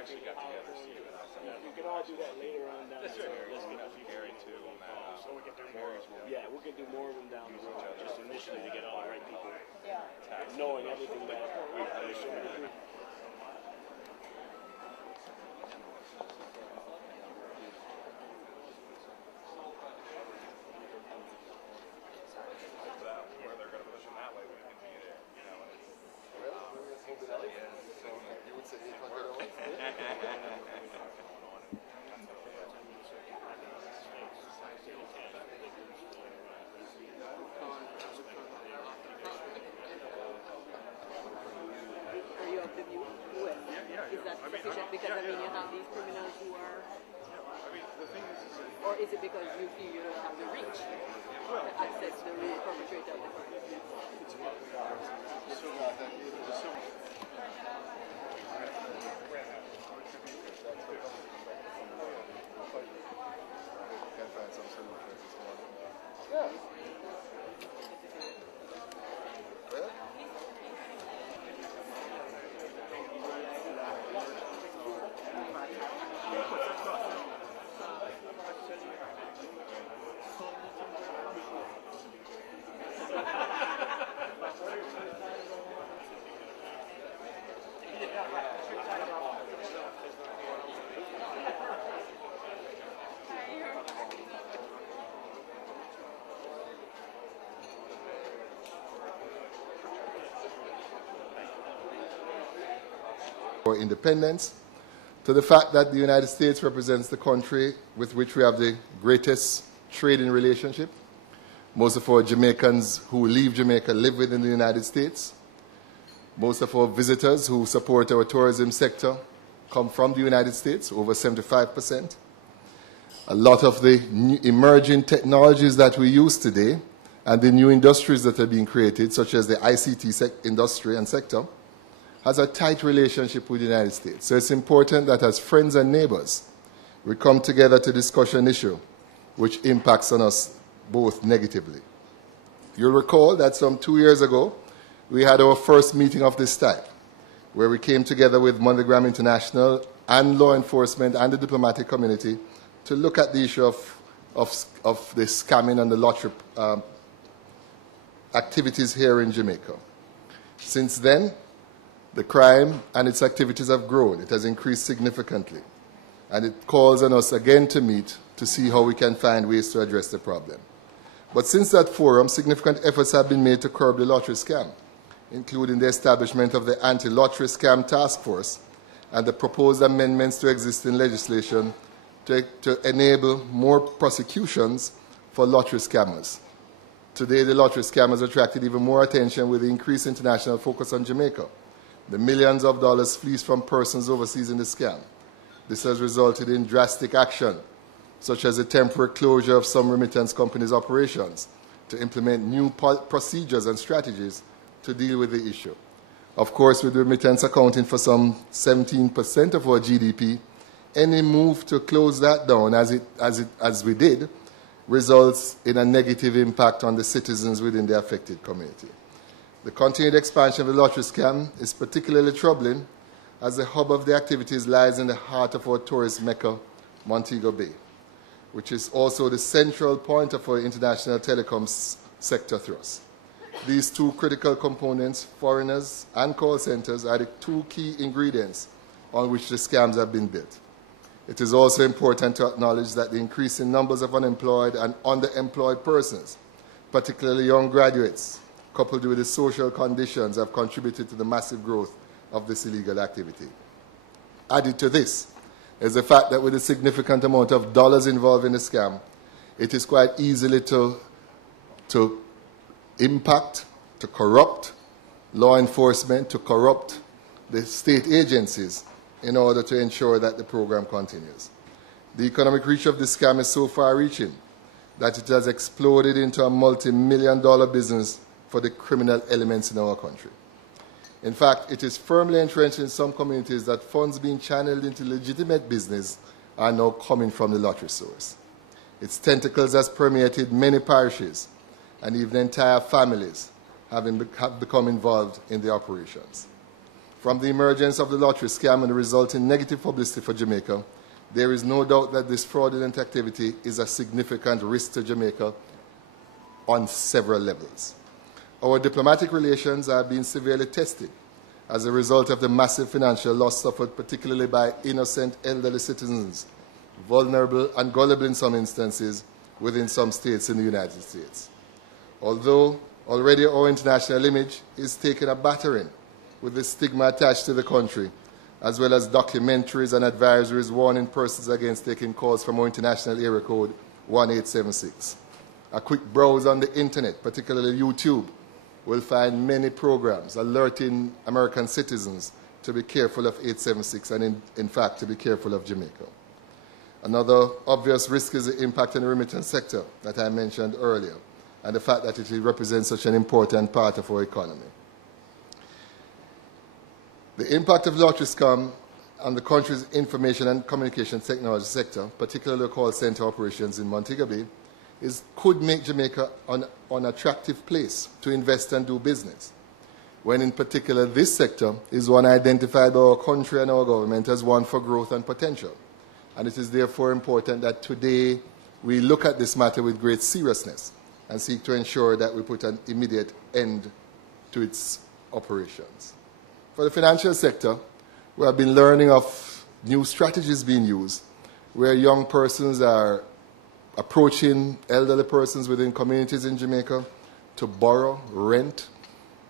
actually got together, Steve and I. You can all do that later on down the road. Let's get up Gary too on that. So we can do more. Yeah, we can do more of them down the road. Just initially to get all the right people knowing everything that I'm assuming. Where they're going to push them that way, we can be there. You know, and You would say 800 hours? Are you of the view? Is that sufficient? Because I mean, you have these criminals who are. I mean, the thing is Or is it because you feel you don't have the reach to access the real perpetrator of the crime? Can't find some solution this morning. Yeah. Well, for independence, to the fact that the United States represents the country with which we have the greatest trading relationship. Most of our Jamaicans who leave Jamaica live within the United States. Most of our visitors who support our tourism sector come from the United States, over 75%. A lot of the new emerging technologies that we use today and the new industries that are being created, such as the ICT industry and sector, has a tight relationship with the United States. So it's important that as friends and neighbors, we come together to discuss an issue which impacts on us both negatively. You'll recall that some 2 years ago, we had our first meeting of this type, where we came together with MoneyGram International and law enforcement and the diplomatic community to look at the issue of the scamming and the lottery activities here in Jamaica. Since then, the crime and its activities have grown. It has increased significantly. And it calls on us again to meet to see how we can find ways to address the problem. But since that forum, significant efforts have been made to curb the lottery scam, including the establishment of the Anti-Lottery Scam Task Force and the proposed amendments to existing legislation to enable more prosecutions for lottery scammers. Today, the lottery scammers attracted even more attention with the increased international focus on Jamaica. The millions of dollars fleeced from persons overseas in the scam. This has resulted in drastic action, such as the temporary closure of some remittance companies' operations to implement new procedures and strategies to deal with the issue. Of course, with remittance accounting for some 17% of our GDP, any move to close that down, as we did, results in a negative impact on the citizens within the affected community. The continued expansion of the lottery scam is particularly troubling as the hub of the activities lies in the heart of our tourist mecca, Montego Bay, which is also the central point of our international telecoms sector thrust. These two critical components, foreigners and call centers, are the two key ingredients on which the scams have been built. It is also important to acknowledge that the increasing numbers of unemployed and underemployed persons, particularly young graduates, coupled with the social conditions, have contributed to the massive growth of this illegal activity. Added to this is the fact that with a significant amount of dollars involved in the scam, it is quite easily to impact, to corrupt law enforcement, to corrupt the state agencies in order to ensure that the program continues. The economic reach of the scam is so far-reaching that it has exploded into a multi-million-dollar business for the criminal elements in our country. In fact, it is firmly entrenched in some communities that funds being channeled into legitimate business are now coming from the lottery source. Its tentacles has permeated many parishes, and even entire families have become involved in the operations. From the emergence of the lottery scam and the resulting negative publicity for Jamaica, there is no doubt that this fraudulent activity is a significant risk to Jamaica on several levels. Our diplomatic relations are being severely tested as a result of the massive financial loss suffered particularly by innocent elderly citizens, vulnerable and gullible in some instances within some states in the United States. Although already our international image is taking a battering with the stigma attached to the country, as well as documentaries and advisories warning persons against taking calls from our international area code 1876. A quick browse on the internet, particularly YouTube, will find many programs alerting American citizens to be careful of 876 and, in fact, to be careful of Jamaica. Another obvious risk is the impact on the remittance sector that I mentioned earlier, and the fact that it represents such an important part of our economy. The impact of lottery scam on the country's information and communication technology sector, particularly call center operations in Montego Bay, could make Jamaica an unattractive place to invest and do business, when in particular this sector is one identified by our country and our government as one for growth and potential. And it is therefore important that today we look at this matter with great seriousness and seek to ensure that we put an immediate end to its operations. For the financial sector, we have been learning of new strategies being used where young persons are approaching elderly persons within communities in Jamaica to borrow, rent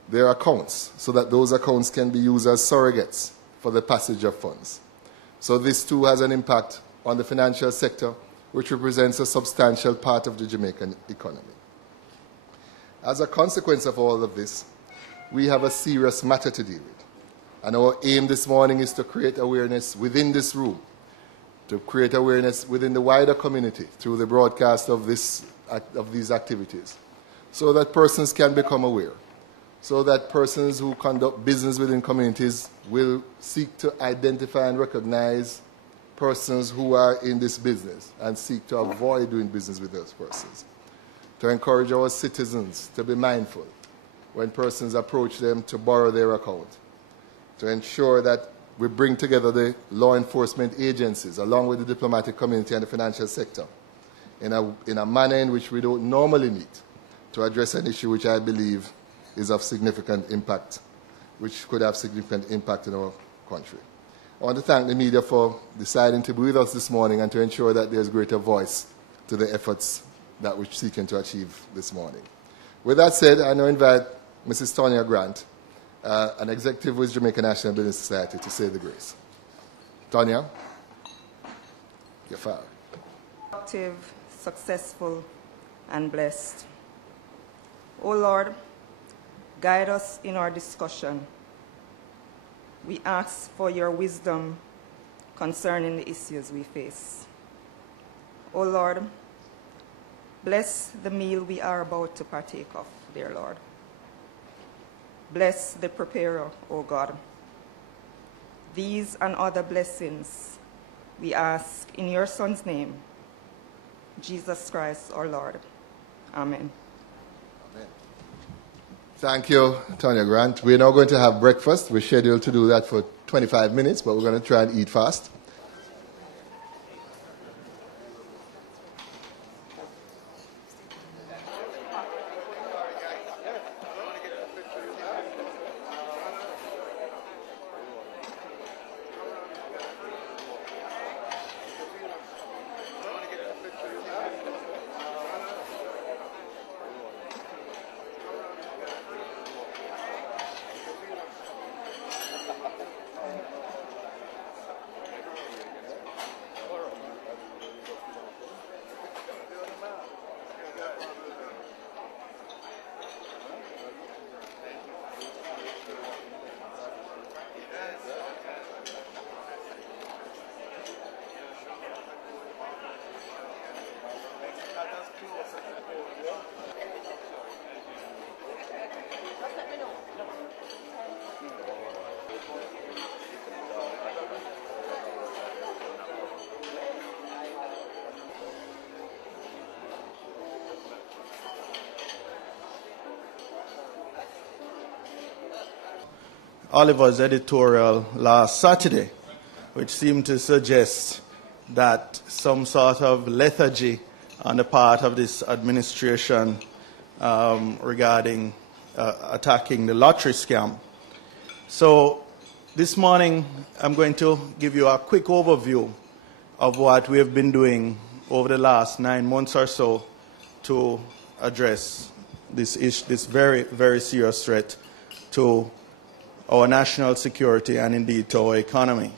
their accounts so that those accounts can be used as surrogates for the passage of funds. So this too has an impact on the financial sector, which represents a substantial part of the Jamaican economy. As a consequence of all of this, we have a serious matter to deal with. And our aim this morning is to create awareness within this room, to create awareness within the wider community through the broadcast of these activities, so that persons can become aware, so that persons who conduct business within communities will seek to identify and recognize persons who are in this business and seek to avoid doing business with those persons. To encourage our citizens to be mindful when persons approach them to borrow their account, to ensure that we bring together the law enforcement agencies along with the diplomatic community and the financial sector in a manner in which we don't normally meet to address an issue which I believe is of significant impact, which could have significant impact in our country. I want to thank the media for deciding to be with us this morning and to ensure that there's greater voice to the efforts that we're seeking to achieve this morning. With that said, I now invite Mrs. Tonya Grant, an executive with Jamaica National Building Society, to say the grace. Tonya, you're fired. Active, successful, and blessed. O Lord, guide us in our discussion. We ask for your wisdom concerning the issues we face. O Lord, bless the meal we are about to partake of, dear Lord. Bless the preparer, O God. These and other blessings we ask in your Son's name, Jesus Christ our Lord. Amen. Amen. Thank you, Tonya Grant. We're now going to have breakfast. We're scheduled to do that for 25 minutes, but we're going to try and eat fast. Oliver's editorial last Saturday, which seemed to suggest that some sort of lethargy on the part of this administration regarding attacking the lottery scam. So this morning, I'm going to give you a quick overview of what we have been doing over the last 9 months or so to address this very, very serious threat to our national security and indeed to our economy.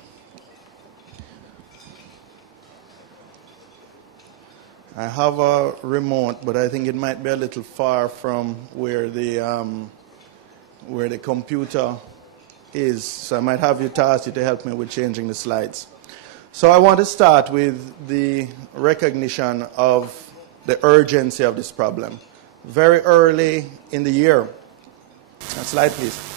I have a remote, but I think it might be a little far from where the computer is, so I might have you task you to help me with changing the slides. So I want to start with the recognition of the urgency of this problem. Very early in the year, next slide please.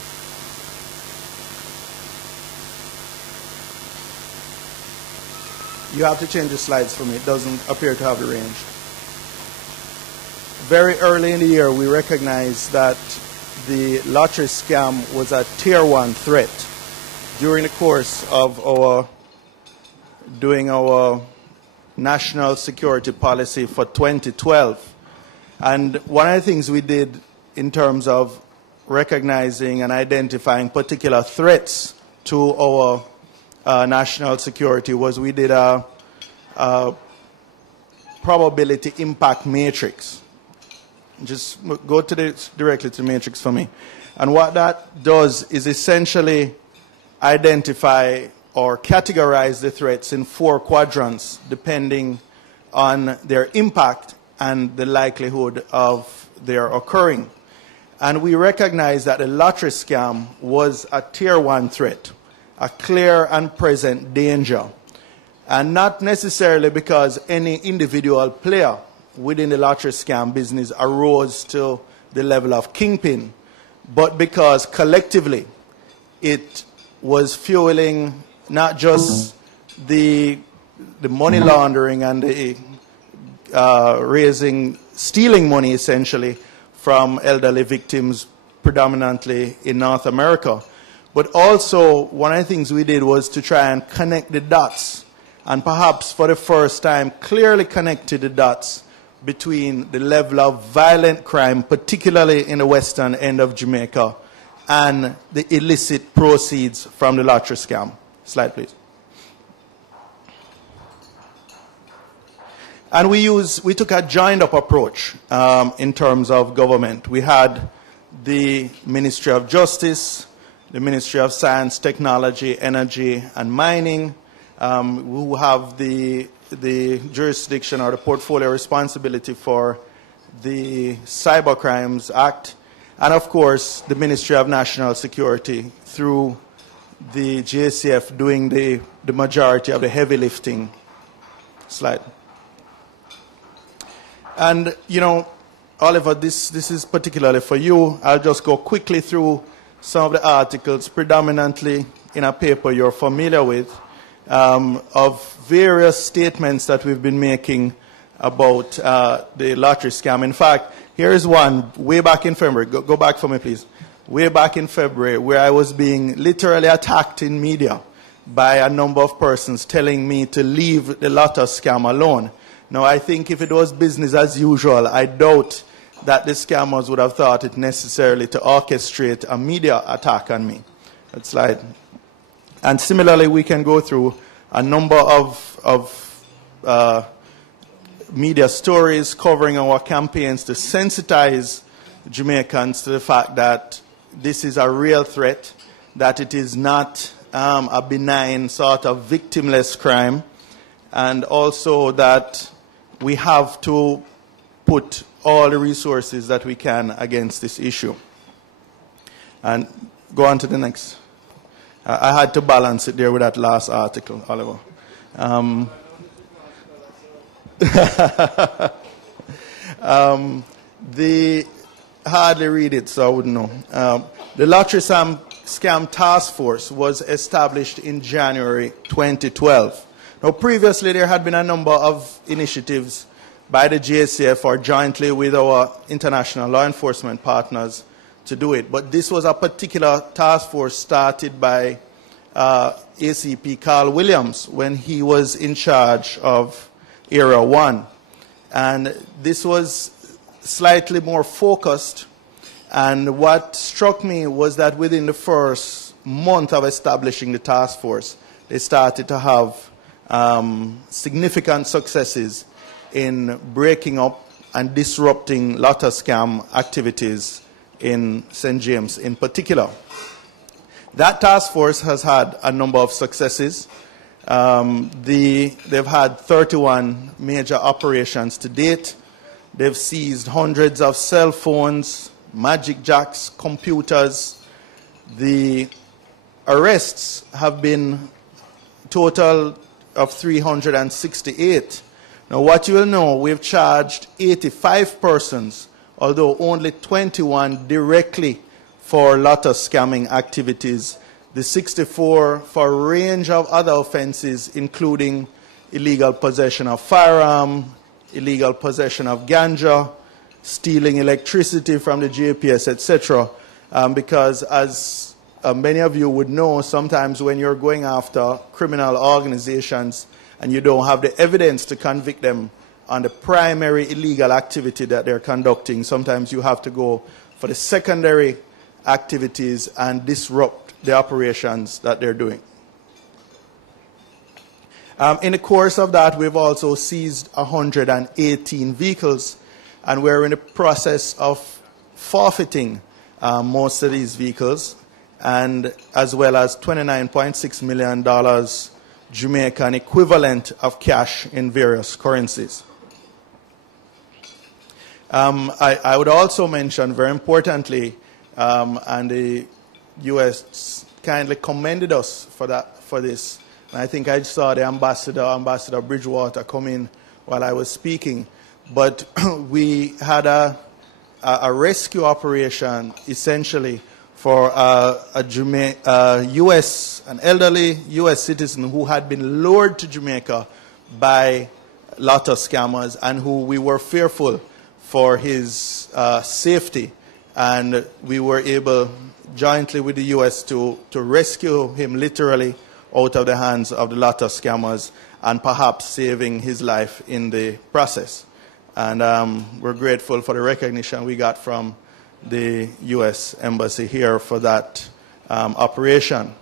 You have to change the slides for me, it doesn't appear to have arranged. Very early in the year, we recognized that the lottery scam was a tier 1 threat. During the course of doing our national security policy for 2012. And one of the things we did in terms of recognizing and identifying particular threats to our national security was we did a probability impact matrix. Just go directly to the matrix for me. And what that does is essentially identify or categorize the threats in 4 quadrants depending on their impact and the likelihood of their occurring. And we recognize that the lottery scam was a tier 1 threat, a clear and present danger. And not necessarily because any individual player within the lottery scam business arose to the level of kingpin, but because collectively it was fueling not just the money laundering and the stealing money essentially from elderly victims predominantly in North America, but also one of the things we did was to try and connect the dots, and perhaps for the first time clearly connected the dots between the level of violent crime, particularly in the western end of Jamaica, and the illicit proceeds from the lottery scam. Slide, please. And we took a joined-up approach in terms of government. We had the Ministry of Justice, the Ministry of Science, Technology, Energy, and Mining, who have the jurisdiction or the portfolio responsibility for the Cybercrimes Act, and of course the Ministry of National Security through the JCF doing the majority of the heavy lifting. Slide. And you know, Oliver, this is particularly for you. I'll just go quickly through some of the articles, predominantly in a paper you're familiar with, of various statements that we've been making about the lottery scam. In fact, here is one way back in February. Go back for me, please. Way back in February, where I was being literally attacked in media by a number of persons telling me to leave the lotto scam alone. Now, I think if it was business as usual, I doubt that the scammers would have thought it necessarily to orchestrate a media attack on me. Next slide. And similarly, we can go through a number of media stories covering our campaigns to sensitize Jamaicans to the fact that this is a real threat, that it is not a benign sort of victimless crime, and also that we have to put all the resources that we can against this issue. And go on to the next. I had to balance it there with that last article, Oliver. Hardly read it, so I wouldn't know. The Lottery Scam Task Force was established in January 2012. Now, previously, there had been a number of initiatives by the JCF or jointly with our international law enforcement partners to do it. But this was a particular task force started by ACP Carl Williams when he was in charge of Area 1. And this was slightly more focused. And what struck me was that within the first month of establishing the task force, they started to have significant successes in breaking up and disrupting lotto scam activities in St. James in particular. That task force has had a number of successes. They've had 31 major operations to date. They've seized hundreds of cell phones, magic jacks, computers. The arrests have been total of 368. Now, what you will know, we've charged 85 persons, although only 21 directly for lotto scamming activities. The 64 for a range of other offenses, including illegal possession of firearm, illegal possession of ganja, stealing electricity from the JPS, etc. Because as many of you would know, sometimes when you're going after criminal organizations and you don't have the evidence to convict them on the primary illegal activity that they're conducting, sometimes you have to go for the secondary activities and disrupt the operations that they're doing. In the course of that, we've also seized 118 vehicles, and we're in the process of forfeiting most of these vehicles, and as well as $29.6 million Jamaican equivalent of cash in various currencies. I would also mention, very importantly, and the U.S. kindly commended us for this. And I think I saw the Ambassador Bridgewater, come in while I was speaking. But we had a rescue operation, essentially, for an elderly U.S. citizen who had been lured to Jamaica by lotto scammers and who we were fearful for his safety. And we were able, jointly with the U.S., to rescue him literally out of the hands of the lotto scammers and perhaps saving his life in the process. And we're grateful for the recognition we got from the U.S. Embassy here for that operation.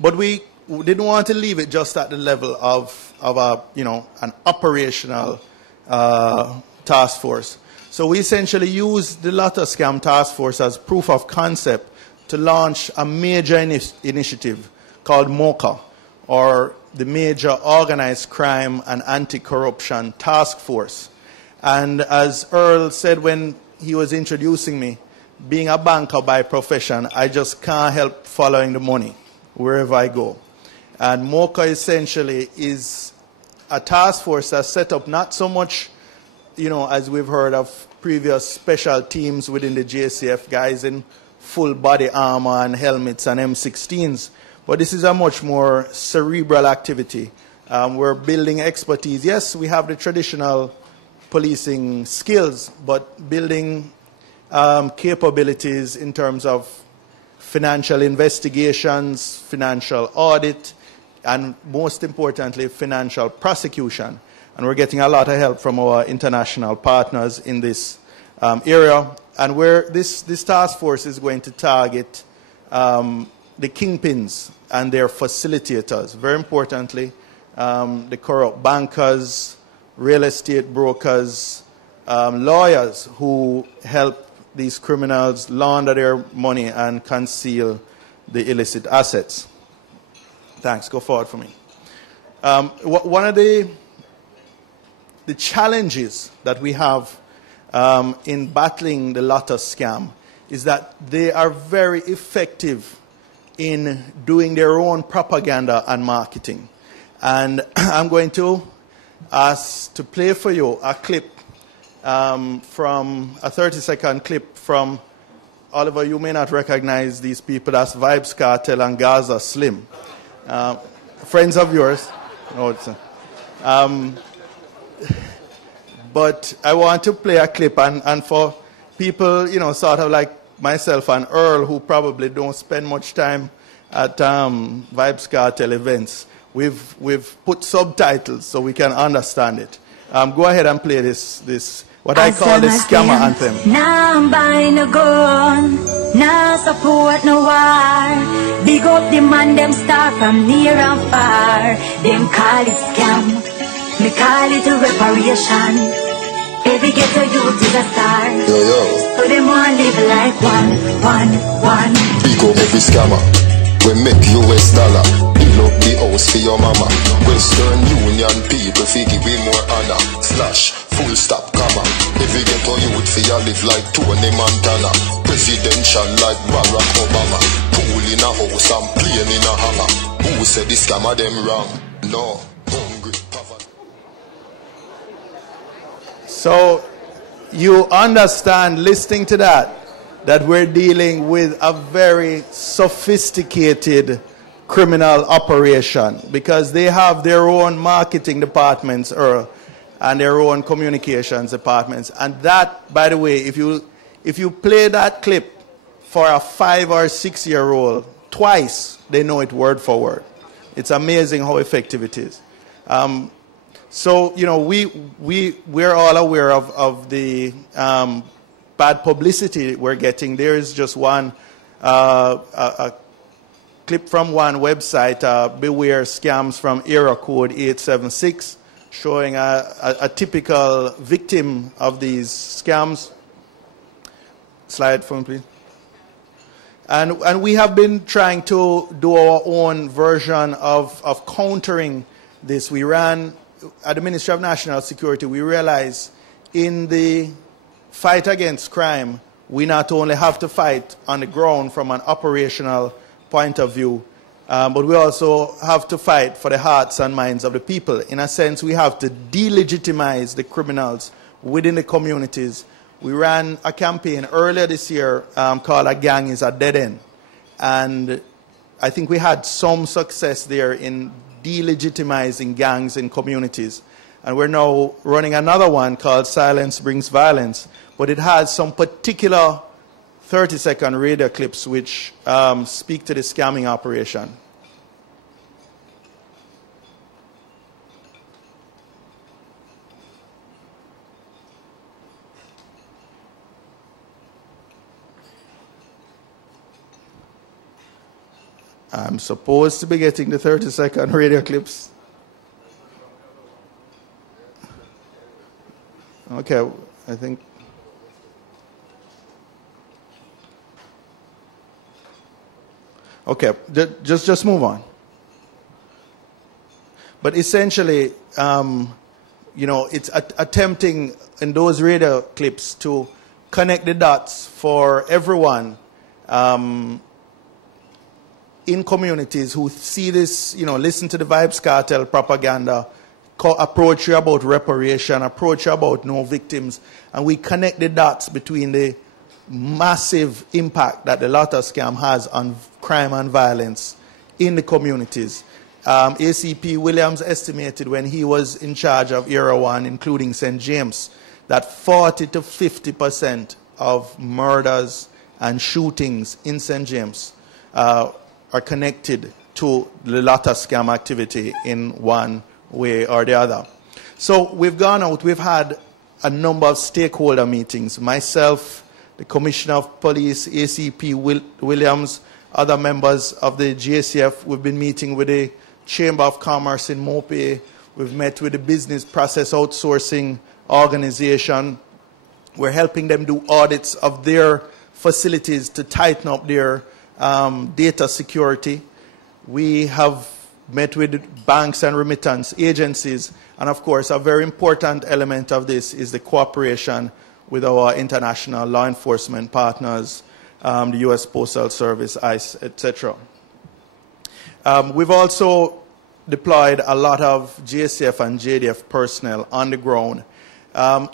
But we didn't want to leave it just at the level of an operational task force. So we essentially used the Lotto Scam Task Force as proof of concept to launch a major initiative called MOCA, or the Major Organized Crime and Anti-Corruption Task Force. And as Earl said when he was introducing me, being a banker by profession, I just can't help following the money wherever I go. And MOCA essentially is a task force that's set up not so much, as we've heard of previous special teams within the JCF, guys in full body armor and helmets and M16s, but this is a much more cerebral activity. We're building expertise. Yes, we have the traditional policing skills, but building capabilities in terms of financial investigations, financial audit, and most importantly, financial prosecution. And we're getting a lot of help from our international partners in this area. And where this task force is going to target the kingpins and their facilitators. Very importantly, the corrupt bankers, real estate brokers, lawyers who help these criminals launder their money and conceal the illicit assets. Thanks. Go forward for me. One of the challenges that we have in battling the lotto scam is that they are very effective in doing their own propaganda and marketing. And I'm going to ask to play for you a clip from a 30-second clip from Oliver. You may not recognize these people. That's Vibes Cartel and Gaza Slim. Friends of yours. No, it's but I want to play a clip, and for people, sort of like myself and Earl, who probably don't spend much time at Vibes Cartel events, we've put subtitles so we can understand it. Go ahead and play this what I call the scammer anthem. Now I'm buying a gun, now support no war. Big up the man, them start from near and far. Them call it scam, me call it a reparation. Every ghetto youth is a star. Yo. So them want live like one. Big up every scammer. We make US dollar. Build up the house for your mama. Western Union people figure we more honor. Slash, full stop, comma. Every ghetto youth for you live like Tony Montana. Presidential like Barack Obama. Pool in a house and plane in a hammer. Who said the scammer them wrong? No, hungry, poverty. So you understand, listening to that we're dealing with a very sophisticated criminal operation, because they have their own marketing departments and their own communications departments. And that, by the way, if you play that clip for a 5 or 6 year old twice, they know it word for word. It's amazing how effective it is. So, you know, we're all aware of the bad publicity we're getting. There is just one a clip from one website, Beware Scams from Era Code 876, showing a typical victim of these scams. Slide for me, please. And we have been trying to do our own version of countering this. We ran at the Ministry of National Security. We realized in the fight against crime, we not only have to fight on the ground from an operational point of view, but we also have to fight for the hearts and minds of the people. In a sense, we have to delegitimize the criminals within the communities. We ran a campaign earlier this year called A Gang is a Dead End. And I think we had some success there in delegitimizing gangs in communities. And we're now running another one called Silence Brings Violence. But it has some particular 30-second radio clips which speak to the scamming operation. I'm supposed to be getting the 30-second radio clips. Okay, I think. Okay, just move on. But essentially, you know, it's attempting in those radio clips to connect the dots for everyone in communities who see this, you know, listen to the Vibes Cartel propaganda, approach you about reparation, approach you about no victims, and we connect the dots between the massive impact that the Lotta scam has on crime and violence in the communities. ACP Williams estimated when he was in charge of Era 1, including St. James, that 40 to 50% of murders and shootings in St. James are connected to the Lotta scam activity in one way or the other. So we've gone out, we've had a number of stakeholder meetings. Myself, the Commissioner of Police, ACP Williams, other members of the GACF. We've been meeting with the Chamber of Commerce in Mope. We've met with the Business Process Outsourcing Organization. We're helping them do audits of their facilities to tighten up their data security. We have met with banks and remittance agencies. And of course, a very important element of this is the cooperation with our international law enforcement partners, the U.S. Postal Service, ICE, etc. We've also deployed a lot of GACF and JDF personnel on the ground,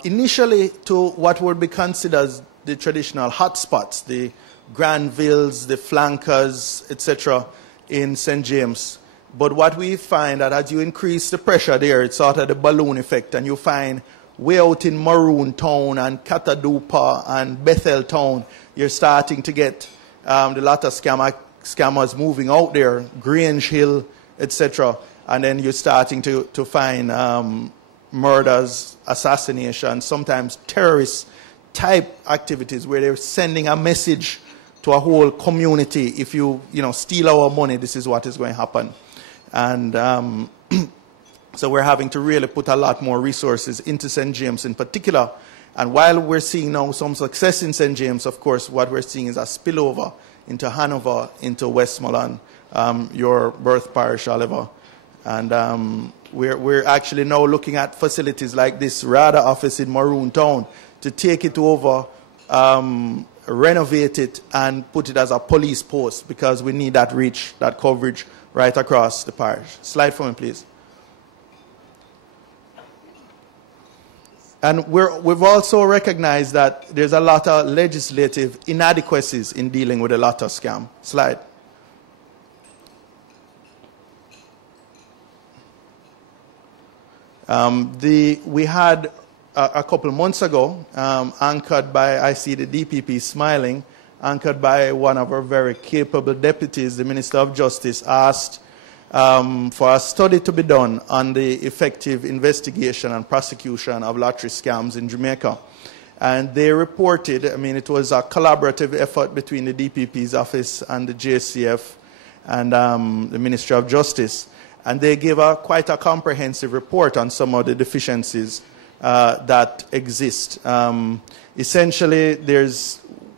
initially to what would be considered the traditional hotspots, the Granvilles, the flankers, etc., in St. James. But what we find that as you increase the pressure there, it's sort of the balloon effect, and you find way out in Maroon Town and Catadupa and Bethel Town, you're starting to get the lot of scammers moving out there, Grange Hill, etc. And then you're starting to find murders, assassinations, sometimes terrorist type activities where they're sending a message to a whole community. If you steal our money, this is what is going to happen. And so we're having to really put a lot more resources into St. James in particular. And while we're seeing now some success in St. James, of course, what we're seeing is a spillover into Hanover, into Westmoreland, your birth parish, Oliver. And we're actually now looking at facilities like this RADA office in Maroon Town to take it over, renovate it, and put it as a police post because we need that reach, that coverage right across the parish. Slide for me, please. And we've also recognized that there's a lot of legislative inadequacies in dealing with the lotto scam. Slide. We had a couple of months ago, anchored by, I see the DPP smiling, anchored by one of our very capable deputies, the Minister of Justice, asked for a study to be done on the effective investigation and prosecution of lottery scams in Jamaica. And they reported, it was a collaborative effort between the DPP's office and the JCF and the Ministry of Justice. And they gave quite a comprehensive report on some of the deficiencies that exist. Essentially,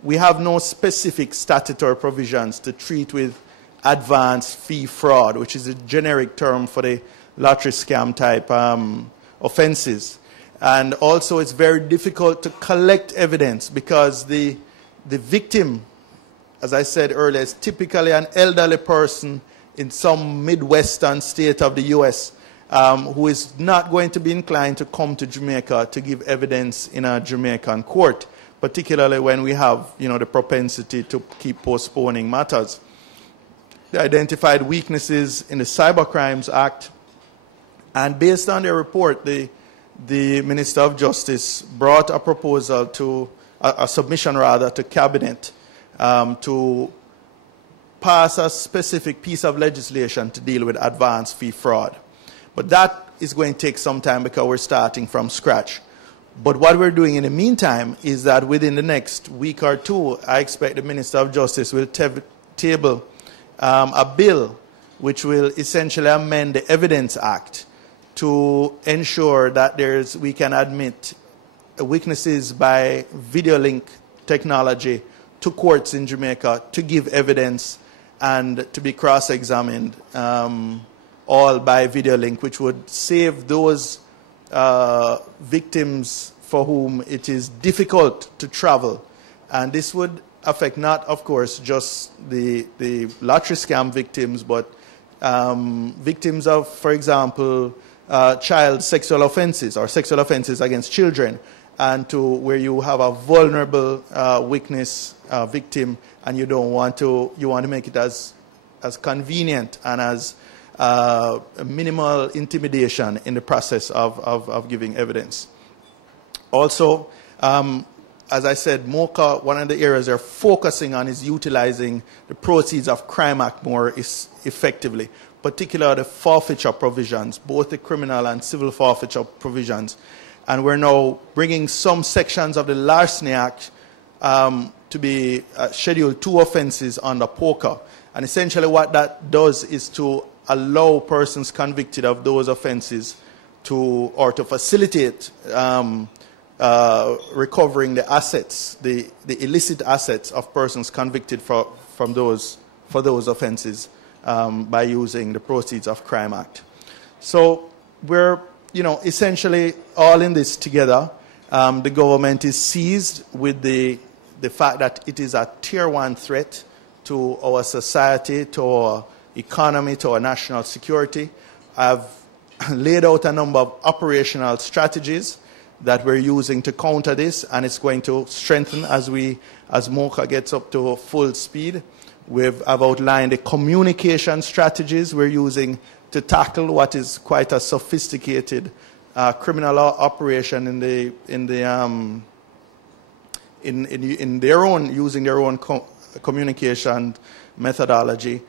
we have no specific statutory provisions to treat with advanced fee fraud, which is a generic term for the lottery scam type offenses. And also it's very difficult to collect evidence because the victim, as I said earlier, is typically an elderly person in some Midwestern state of the U.S. Who is not going to be inclined to come to Jamaica to give evidence in a Jamaican court, particularly when we have the propensity to keep postponing matters. They identified weaknesses in the Cybercrimes Act, and based on their report, the Minister of Justice brought a proposal a submission rather, to Cabinet to pass a specific piece of legislation to deal with advanced fee fraud. But that is going to take some time because we're starting from scratch. But what we're doing in the meantime is that within the next week or two, I expect the Minister of Justice will table a bill which will essentially amend the Evidence Act to ensure that we can admit witnesses by video link technology to courts in Jamaica to give evidence and to be cross-examined, all by video link, which would save those victims for whom it is difficult to travel. And this would affect not, of course, just the lottery scam victims, but victims of, for example, child sexual offenses or sexual offenses against children, and to where you have a vulnerable witness victim, and you want to make it as convenient and as minimal intimidation in the process of giving evidence. Also, as I said, MOCA, one of the areas they're focusing on is utilizing the proceeds of Crime Act more effectively, particularly the forfeiture provisions, both the criminal and civil forfeiture provisions. And we're now bringing some sections of the Larceny Act to be Schedule 2 offenses under POCA. And essentially what that does is to allow persons convicted of those offenses to facilitate recovering the assets, the illicit assets of persons convicted for those offenses by using the proceeds of Crime Act. So we're essentially all in this together. The government is seized with the fact that it is a tier 1 threat to our society, to our economy, to our national security. I've laid out a number of operational strategies that we're using to counter this, and it's going to strengthen as MOCA gets up to full speed. I've outlined the communication strategies we're using to tackle what is quite a sophisticated criminal operation in in their own, using their own communication methodology,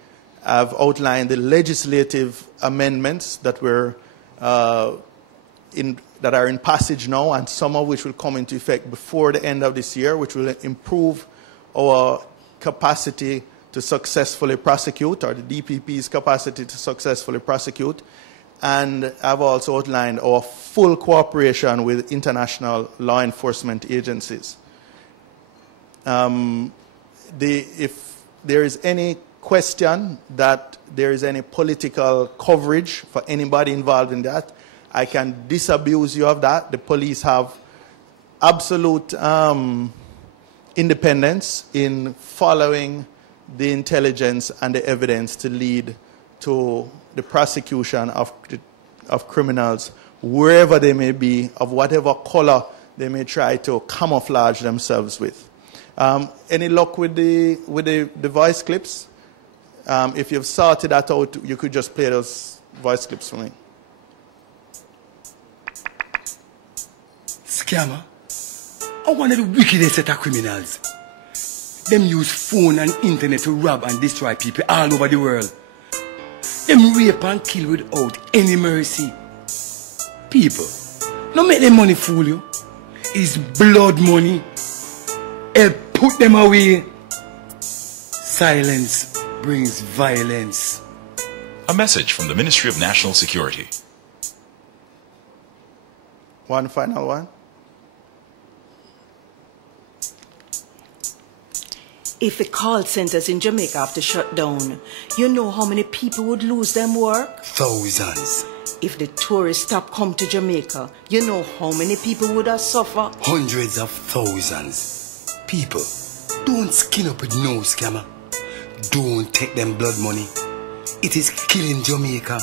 have outlined the legislative amendments that were that are in passage now, and some of which will come into effect before the end of this year, which will improve our capacity to successfully prosecute, or the DPP's capacity to successfully prosecute. And I've also outlined our full cooperation with international law enforcement agencies. If there is any question that there is any political coverage for anybody involved in that, I can disabuse you of that. The police have absolute independence in following the intelligence and the evidence to lead to the prosecution of criminals wherever they may be, of whatever color they may try to camouflage themselves with. Any luck with the voice clips? If you've sorted that out, you could just play those voice clips for me. Scammer, I one of the wickedest set of criminals. Them use phone and internet to rob and destroy people all over the world. Them rape and kill without any mercy. People, don't make them money fool you. It's blood money. Help put them away. Silence brings violence. A message from the Ministry of National Security. One final one. If the call centers in Jamaica have to shut down, you know how many people would lose them work? Thousands. If the tourists stop come to Jamaica, you know how many people would have suffer? Hundreds of thousands. People, don't skin up with no scammer. Don't take them blood money. It is killing Jamaica.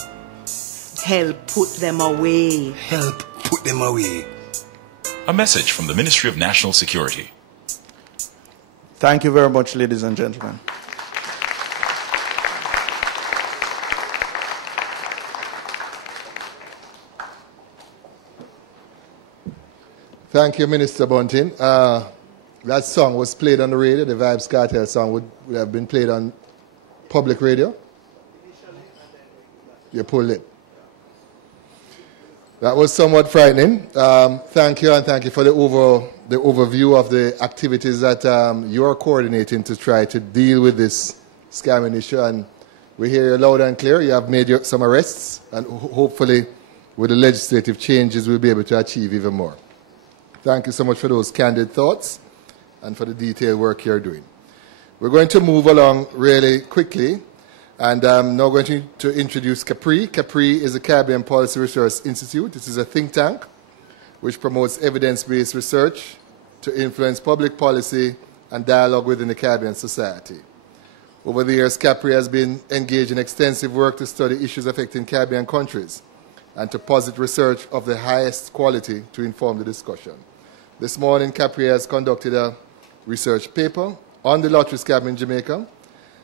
Help put them away. Help put them away. A message from the Ministry of National Security. Thank you very much, ladies and gentlemen. Thank you, Minister Bunting. That song was played on the radio. The Vibes Cartel song would have been played on public radio. You pulled it. That was somewhat frightening. Thank you, and thank you for the overview of the activities that you are coordinating to try to deal with this scamming issue. And we hear you loud and clear. You have made some arrests, and hopefully with the legislative changes we'll be able to achieve even more. Thank you so much for those candid thoughts and for the detailed work you're doing. We're going to move along really quickly. And I'm now going to introduce CAPRI. CAPRI is the Caribbean Policy Research Institute. This is a think tank which promotes evidence-based research to influence public policy and dialogue within the Caribbean society. Over the years, CAPRI has been engaged in extensive work to study issues affecting Caribbean countries and to posit research of the highest quality to inform the discussion. This morning, CAPRI has conducted a research paper on the lottery scam in Jamaica,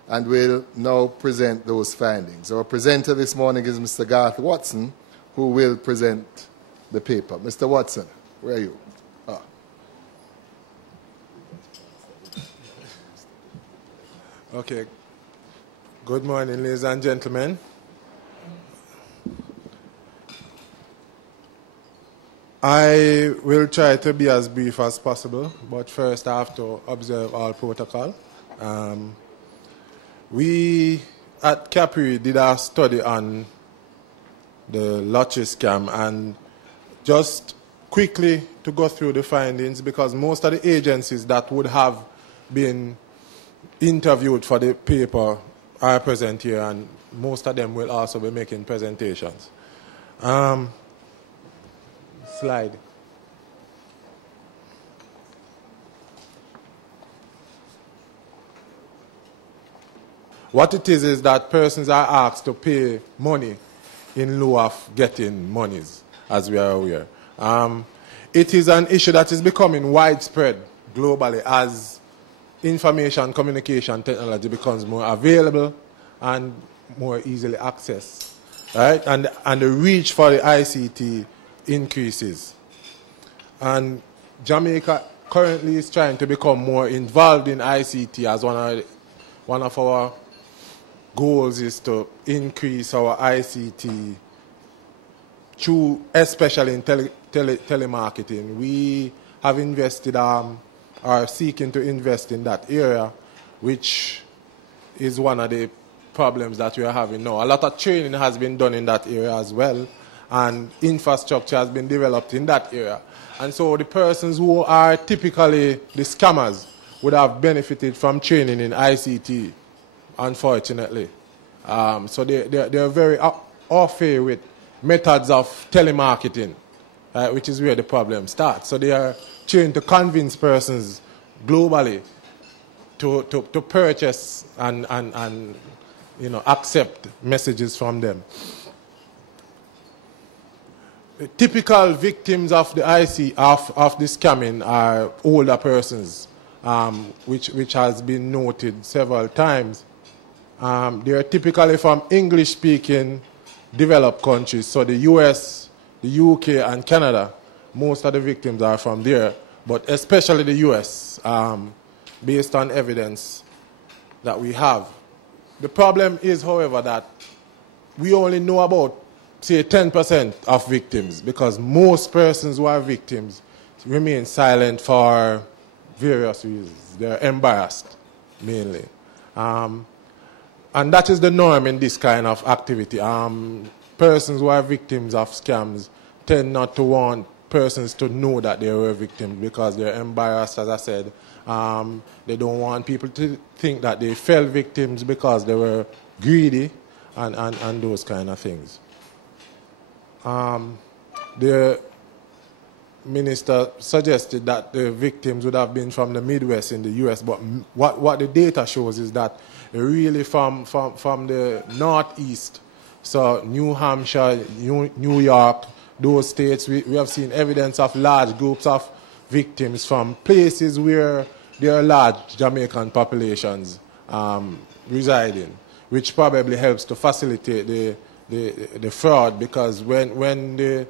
and will now present those findings. Our presenter this morning is Mr. Garth Watson, who will present the paper. Mr. Watson, where are you? Okay. Good morning, ladies and gentlemen. I will try to be as brief as possible, but first I have to observe all protocol. We at CAPRI did a study on the lottery scam, and just quickly to go through the findings, because most of the agencies that would have been interviewed for the paper are present here, and most of them will also be making presentations. Slide. What it is that persons are asked to pay money in lieu of getting monies, as we are aware. It is an issue that is becoming widespread globally as information communication technology becomes more available and more easily accessed, right? And the reach for the ICT increases. And Jamaica currently is trying to become more involved in ICT as one of our goals is to increase our ICT through, especially in telemarketing. We have invested, are seeking to invest in that area, which is one of the problems that we are having now. A lot of training has been done in that area as well, and infrastructure has been developed in that area. And so the persons who are typically the scammers would have benefited from training in ICT, unfortunately. So they're very au fait with methods of telemarketing, which is where the problem starts. So they are trained to convince persons globally to purchase and accept messages from them. The typical victims of the of the scamming are older persons, which has been noted several times. They are typically from English-speaking developed countries, so the US, the UK, and Canada. Most of the victims are from there, but especially the US, based on evidence that we have. The problem is, however, that we only know about, say, 10% of victims, because most persons who are victims remain silent for various reasons. They're embarrassed, mainly. And that is the norm in this kind of activity. Persons who are victims of scams tend not to want persons to know that they were victims because they're embarrassed, as I said. They don't want people to think that they fell victims because they were greedy and those kind of things. The minister suggested that the victims would have been from the Midwest in the US, but what the data shows is that they're really from the Northeast. So New Hampshire, New York, those states, we have seen evidence of large groups of victims from places where there are large Jamaican populations residing, which probably helps to facilitate the fraud, because when the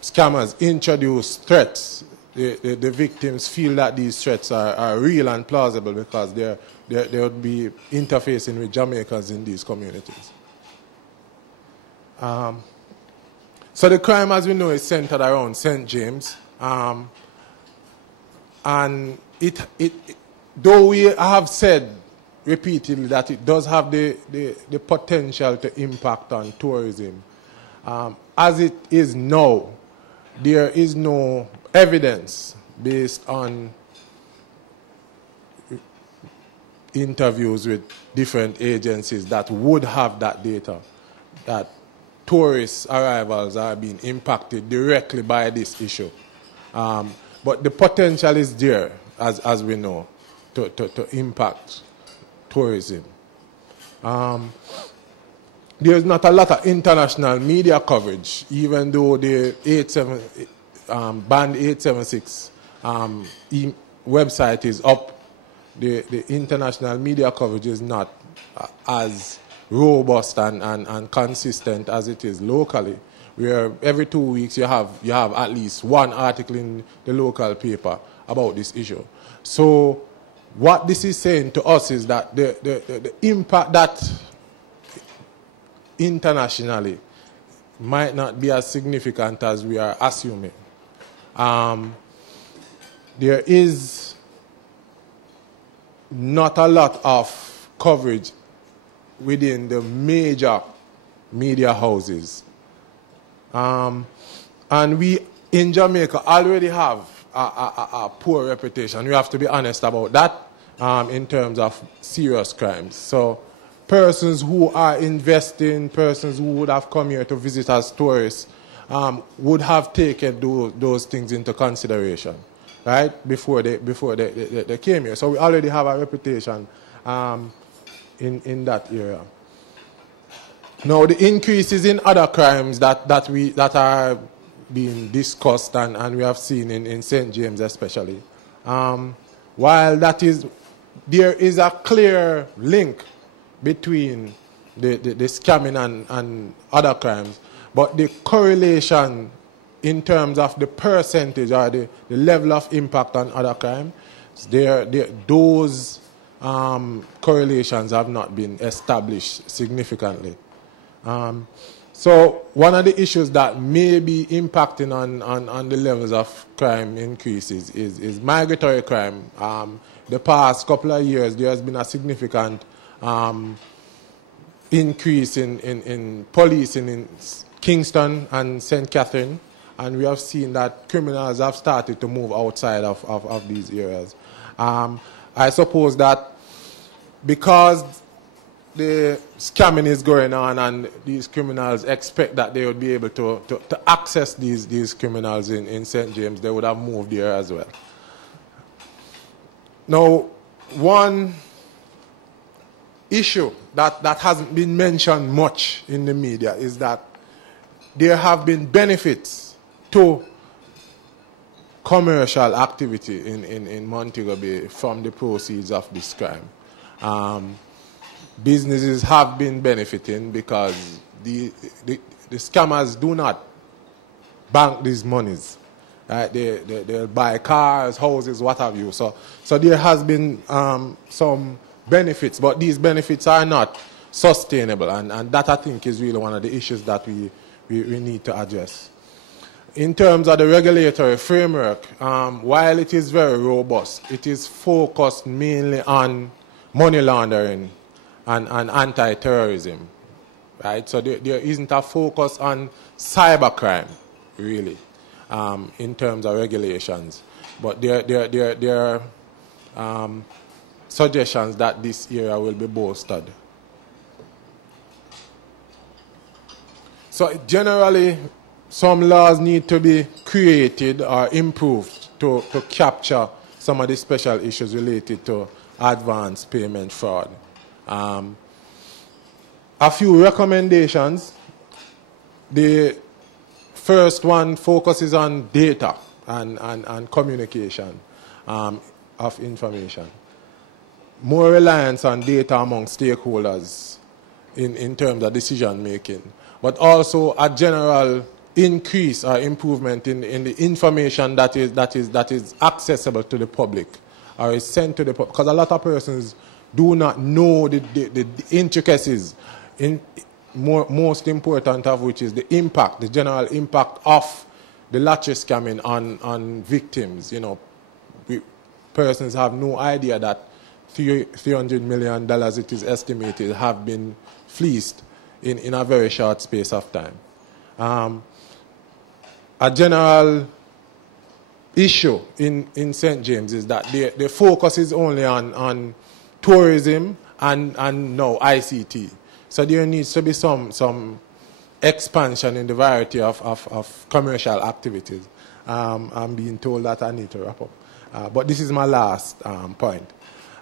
scammers introduce threats, the victims feel that these threats are real and plausible because they would be interfacing with Jamaicans in these communities. So the crime, as we know, is centered around St. James. And though we have said repeatedly that it does have the potential to impact on tourism, as it is now, there is no evidence based on interviews with different agencies that would have that data, that tourist arrivals are being impacted directly by this issue. But the potential is there, as we know, to impact tourism. There's not a lot of international media coverage, even though the Band 876 website is up. The international media coverage is not as robust and consistent as it is locally, where every 2 weeks you have at least one article in the local paper about this issue. So what this is saying to us is that the impact that internationally might not be as significant as we are assuming. There is not a lot of coverage within the major media houses. And we in Jamaica already have a poor reputation. We have to be honest about that in terms of serious crimes. So persons who are investing, persons who would have come here to visit as tourists, would have taken those things into consideration, right, before they came here. So we already have a reputation in that area. Now, the increases in other crimes that are being discussed and we have seen in St. James especially, while there is a clear link between the scamming and other crimes, but the correlation in terms of the percentage or the level of impact on other crime, those correlations have not been established significantly. So one of the issues that may be impacting on the levels of crime increases is migratory crime. The past couple of years, there has been a significant increase in policing in Kingston and St. Catherine, and we have seen that criminals have started to move outside of these areas. I suppose that because the scamming is going on and these criminals expect that they would be able to access these criminals in St. James, they would have moved there as well. Now, one issue that hasn't been mentioned much in the media is that there have been benefits to commercial activity in Montego Bay from the proceeds of this crime. Businesses have been benefiting because the scammers do not bank these monies. Right? They'll buy cars, houses, what have you. So there has been some benefits, but these benefits are not sustainable, and that I think is really one of the issues that we need to address. In terms of the regulatory framework, while it is very robust, it is focused mainly on money laundering and anti-terrorism, right? So there isn't a focus on cybercrime, really, in terms of regulations. But there are suggestions that this area will be bolstered. So generally, some laws need to be created or improved to capture some of the special issues related to advance payment fraud. A few recommendations. The first one focuses on data and communication of information. More reliance on data among stakeholders in terms of decision making, but also a general increase or improvement in the information that is accessible to the public or is sent to the public, because a lot of persons do not know the intricacies, most important of which is the impact, the general impact of the lottery scamming on victims. You know, persons have no idea that $300 million, it is estimated, have been fleeced in a very short space of time. A general issue in St. James is that the focus is only on tourism and now ICT. So there needs to be some expansion in the variety of commercial activities. I'm being told that I need to wrap up. But this is my last point.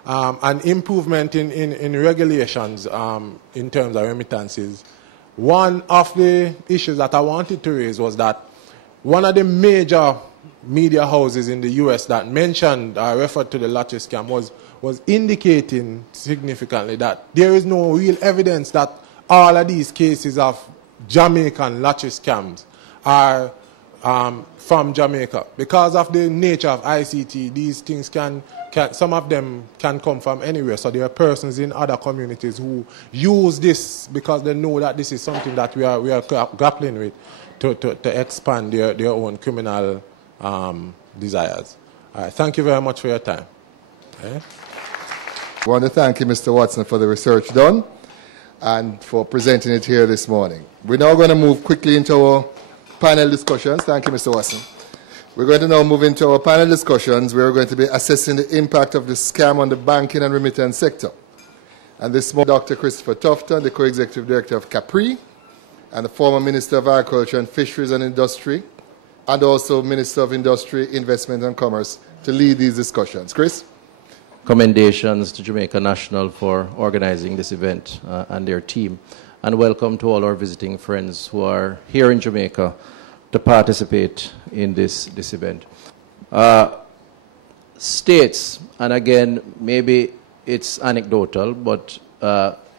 An improvement in regulations in terms of remittances. One of the issues that I wanted to raise was that one of the major media houses in the U.S. that mentioned or referred to the lottery scam was indicating significantly that there is no real evidence that all of these cases of Jamaican lottery scams are from Jamaica. Because of the nature of ICT, these things some of them can come from anywhere. So there are persons in other communities who use this because they know that this is something that we are grappling with to expand their own criminal desires. All right, thank you very much for your time. Okay. I want to thank you, Mr. Watson, for the research done and for presenting it here this morning. We're now going to move quickly into our panel discussions. Thank you, Mr. Watson. We're going to now move into our panel discussions. We're going to be assessing the impact of the scam on the banking and remittance sector. And this morning, Dr. Christopher Tufton, the Co-Executive Director of CAPRI, and the former Minister of Agriculture and Fisheries and Industry, and also Minister of Industry, Investment and Commerce, to lead these discussions. Chris? Commendations to Jamaica National for organizing this event and their team. And welcome to all our visiting friends who are here in Jamaica to participate in this event. States, and again, maybe it's anecdotal, but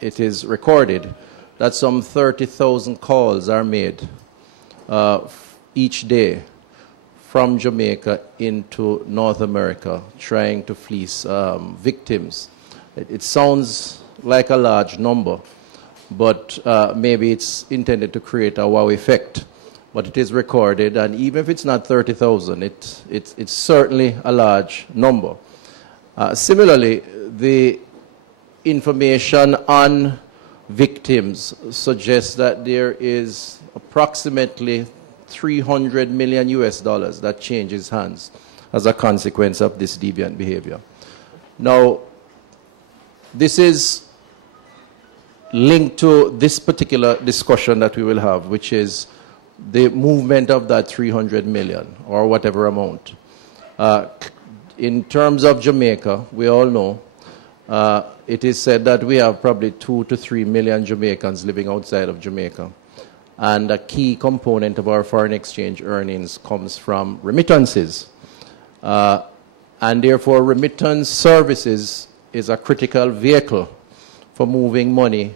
it is recorded that some 30,000 calls are made each day from Jamaica into North America trying to fleece victims. It sounds like a large number, but maybe it's intended to create a wow effect. But it is recorded, and even if it's not 30,000, it's certainly a large number. Similarly, the information on victims suggests that there is approximately $300 million that changes hands as a consequence of this deviant behavior. Now, this is linked to this particular discussion that we will have, which is the movement of that 300 million or whatever amount. In terms of Jamaica, we all know it is said that we have probably 2 to 3 million Jamaicans living outside of Jamaica. And a key component of our foreign exchange earnings comes from remittances. And therefore, remittance services is a critical vehicle for moving money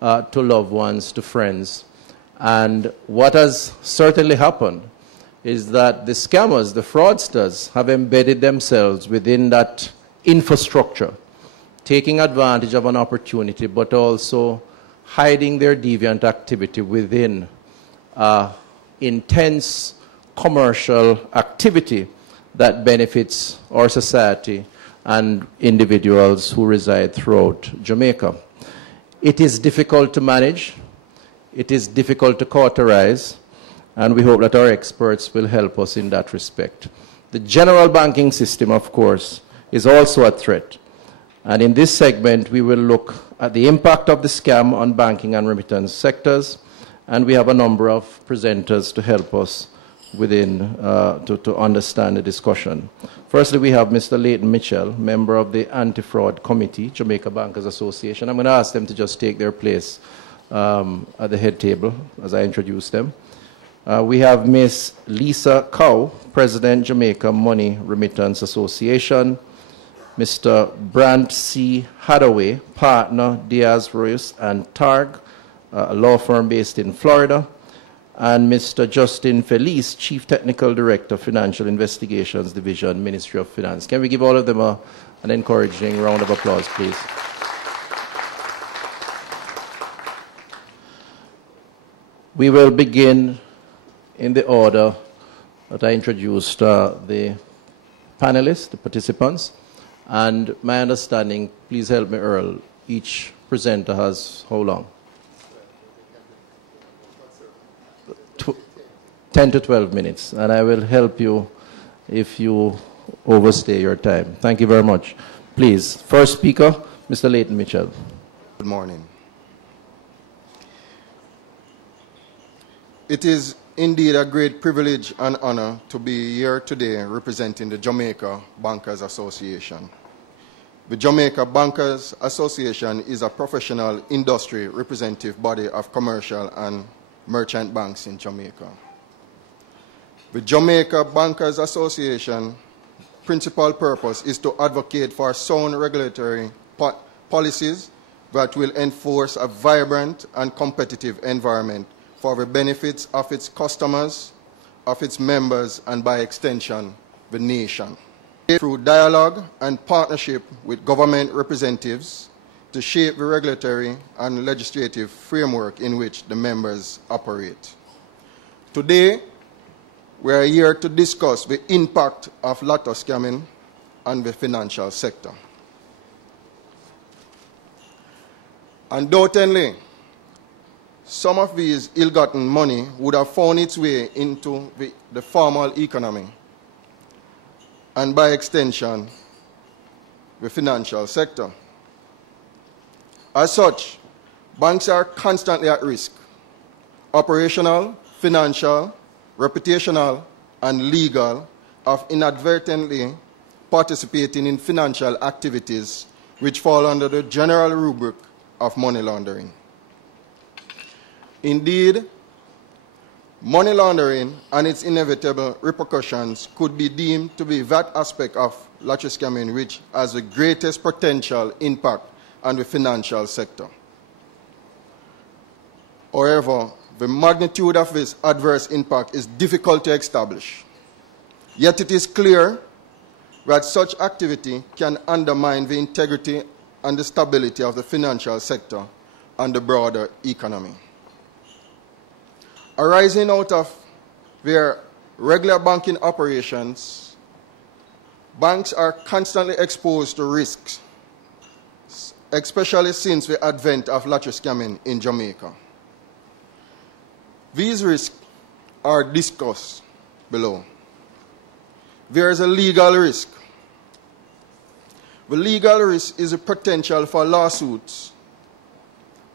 to loved ones, to friends. And what has certainly happened is that the scammers, the fraudsters, have embedded themselves within that infrastructure, taking advantage of an opportunity, but also hiding their deviant activity within intense commercial activity that benefits our society and individuals who reside throughout Jamaica. It is difficult to manage. It is difficult to cauterize, and we hope that our experts will help us in that respect. The general banking system, of course, is also a threat. And in this segment, we will look at the impact of the scam on banking and remittance sectors, and we have a number of presenters to help us to understand the discussion. Firstly, we have Mr. Leighton Mitchell, member of the Anti-Fraud Committee, Jamaica Bankers Association. I'm going to ask them to just take their place at the head table as I introduce them. We have Ms. Lisa Cow, President, Jamaica Money Remittance Association. Mr. Brant C. Hadaway, partner, Diaz, Royce and Targ, a law firm based in Florida. And Mr. Justin Felice, Chief Technical Director, Financial Investigations Division, Ministry of Finance. Can we give all of them an encouraging round of applause, please? We will begin in the order that I introduced the panelists, the participants. And my understanding, please help me, Earl, each presenter has how long? 10 to 12 minutes, and I will help you if you overstay your time. Thank you very much. Please, first speaker, Mr. Leighton Mitchell. Good morning. It is indeed a great privilege and honor to be here today representing the Jamaica Bankers Association. The Jamaica Bankers Association is a professional industry representative body of commercial and merchant banks in Jamaica. The Jamaica Bankers Association principal purpose is to advocate for sound regulatory policies that will enforce a vibrant and competitive environment for the benefits of its customers, of its members, and by extension, the nation. Through dialogue and partnership with government representatives to shape the regulatory and legislative framework in which the members operate. Today, we are here to discuss the impact of lotto scamming on the financial sector. Undoubtedly, some of these ill-gotten money would have found its way into the formal economy and by extension, the financial sector. As such, banks are constantly at risk. Operational, financial, reputational, and legal of inadvertently participating in financial activities which fall under the general rubric of money laundering. Indeed, money laundering and its inevitable repercussions could be deemed to be that aspect of lottery scamming which has the greatest potential impact on the financial sector. However, the magnitude of this adverse impact is difficult to establish. Yet it is clear that such activity can undermine the integrity and the stability of the financial sector and the broader economy. Arising out of their regular banking operations, banks are constantly exposed to risks, especially since the advent of lottery scamming in Jamaica. These risks are discussed below. There is a legal risk. The legal risk is a potential for lawsuits,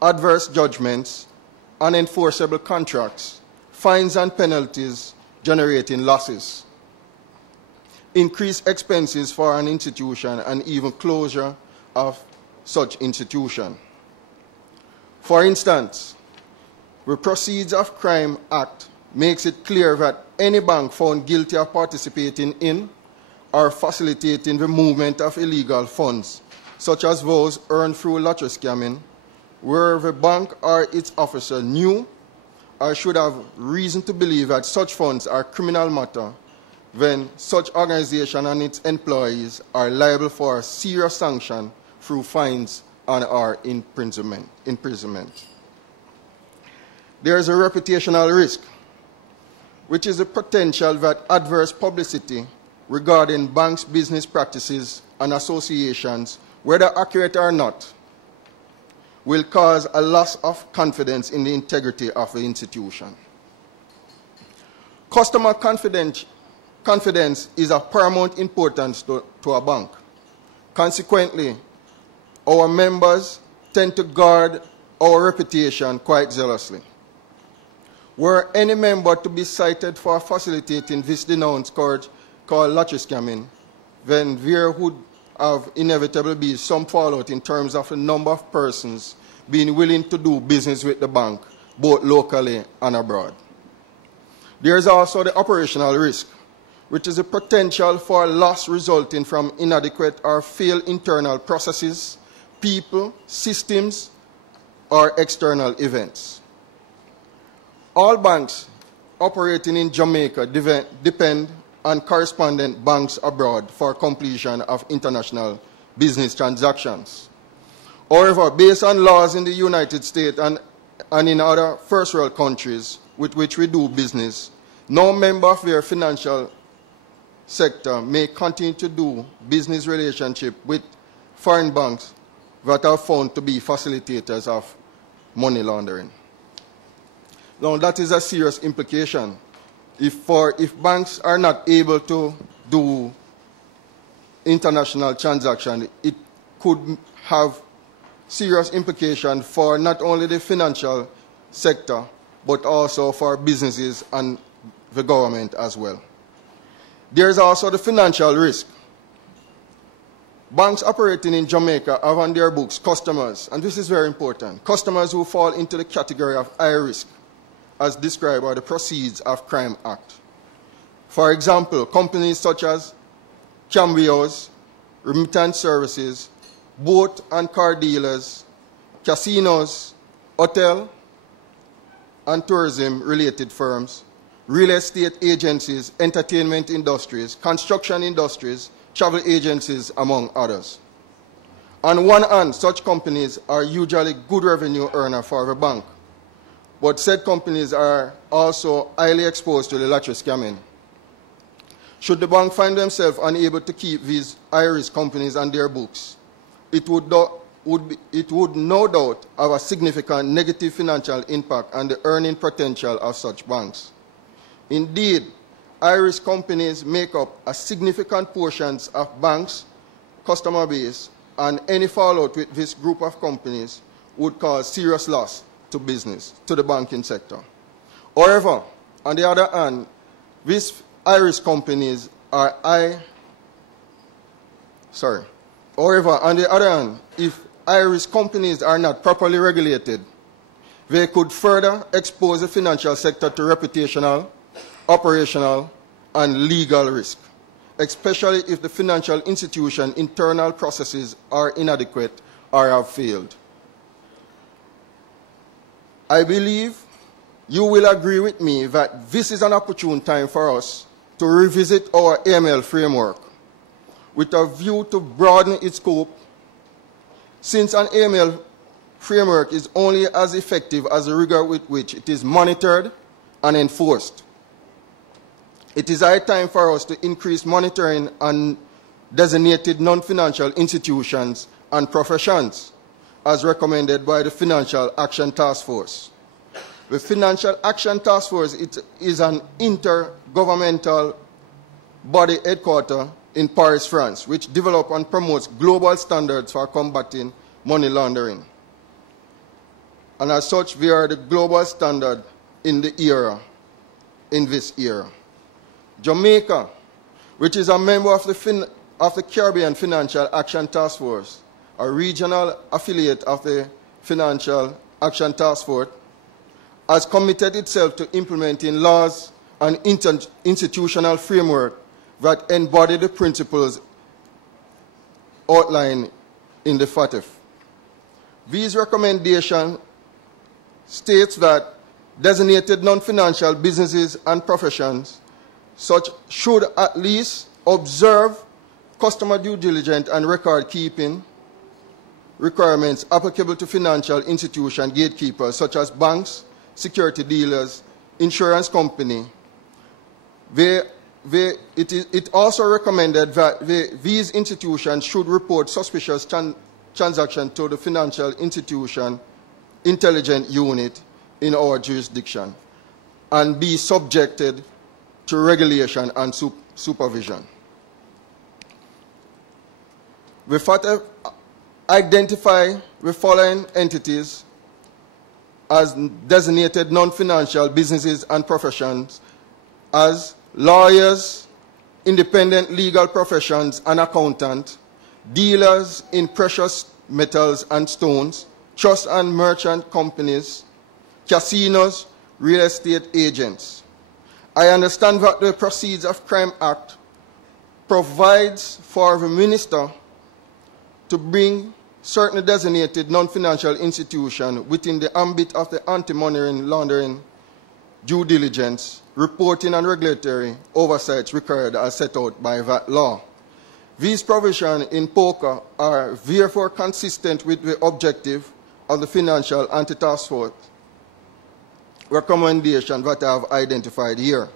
adverse judgments, unenforceable contracts, fines and penalties generating losses, increased expenses for an institution, and even closure of such institution. For instance, the Proceeds of Crime Act makes it clear that any bank found guilty of participating in or facilitating the movement of illegal funds, such as those earned through lottery scamming, where the bank or its officer knew or should have reason to believe that such funds are criminal matter, then such organization and its employees are liable for a serious sanction through fines and or imprisonment. There is a reputational risk, which is the potential that adverse publicity regarding banks' business practices and associations, whether accurate or not, will cause a loss of confidence in the integrity of the institution. Customer confidence is of paramount importance to a bank. Consequently, our members tend to guard our reputation quite zealously. Were any member to be cited for facilitating this denounced called lottery scamming, then there would have inevitably be some fallout in terms of the number of persons being willing to do business with the bank, both locally and abroad. There is also the operational risk, which is a potential for loss resulting from inadequate or failed internal processes, people, systems, or external events. All banks operating in Jamaica depend on correspondent banks abroad for completion of international business transactions. However, based on laws in the United States and in other first world countries with which we do business, no member of their financial sector may continue to do business relationship with foreign banks that are found to be facilitators of money laundering. Now, that is a serious implication. If banks are not able to do international transactions, it could have serious implications for not only the financial sector, but also for businesses and the government as well. There is also the financial risk. Banks operating in Jamaica have on their books customers, and this is very important, customers who fall into the category of high risk, as described by the Proceeds of Crime Act. For example, companies such as Cambios, Remittance Services, boat and car dealers, casinos, hotel and tourism-related firms, real estate agencies, entertainment industries, construction industries, travel agencies, among others. On one hand, such companies are usually good revenue earners for the bank, but said companies are also highly exposed to the lottery scamming. Should the bank find themselves unable to keep these high-risk companies on their books, it would no doubt have a significant negative financial impact on the earning potential of such banks. Indeed, high-risk companies make up a significant portion of banks' customer base, and any fallout with this group of companies would cause serious loss to business, to the banking sector. However, on the other hand, these high-risk companies are if high-risk companies are not properly regulated, they could further expose the financial sector to reputational, operational, and legal risk, especially if the financial institution internal processes are inadequate or have failed. I believe you will agree with me that this is an opportune time for us to revisit our AML framework with a view to broaden its scope, since an AML framework is only as effective as the rigor with which it is monitored and enforced. It is high time for us to increase monitoring on designated non-financial institutions and professions, as recommended by the Financial Action Task Force. The Financial Action Task Force is an intergovernmental body headquartered in Paris, France, which develops and promotes global standards for combating money laundering. And as such, we are the global standard in this era. Jamaica, which is a member of the Caribbean Financial Action Task Force, a regional affiliate of the Financial Action Task Force, has committed itself to implementing laws and institutional framework that embody the principles outlined in the FATF. These recommendations states that designated non-financial businesses and professions such should at least observe customer due diligence and record keeping requirements applicable to financial institution gatekeepers such as banks, security dealers, insurance company. It also recommended that these institutions should report suspicious transactions to the financial institution intelligence unit in our jurisdiction and be subjected to regulation and supervision. We further identify the following entities as designated non-financial businesses and professions as lawyers, independent legal professions and accountants, dealers in precious metals and stones, trust and merchant companies, casinos, real estate agents. I understand that the Proceeds of Crime Act provides for the minister to bring certain designated non-financial institutions within the ambit of the anti-money laundering due diligence, reporting and regulatory oversights required as set out by that law. These provisions in POCA are therefore consistent with the objective of the Financial Anti-Task Force recommendation that I have identified here.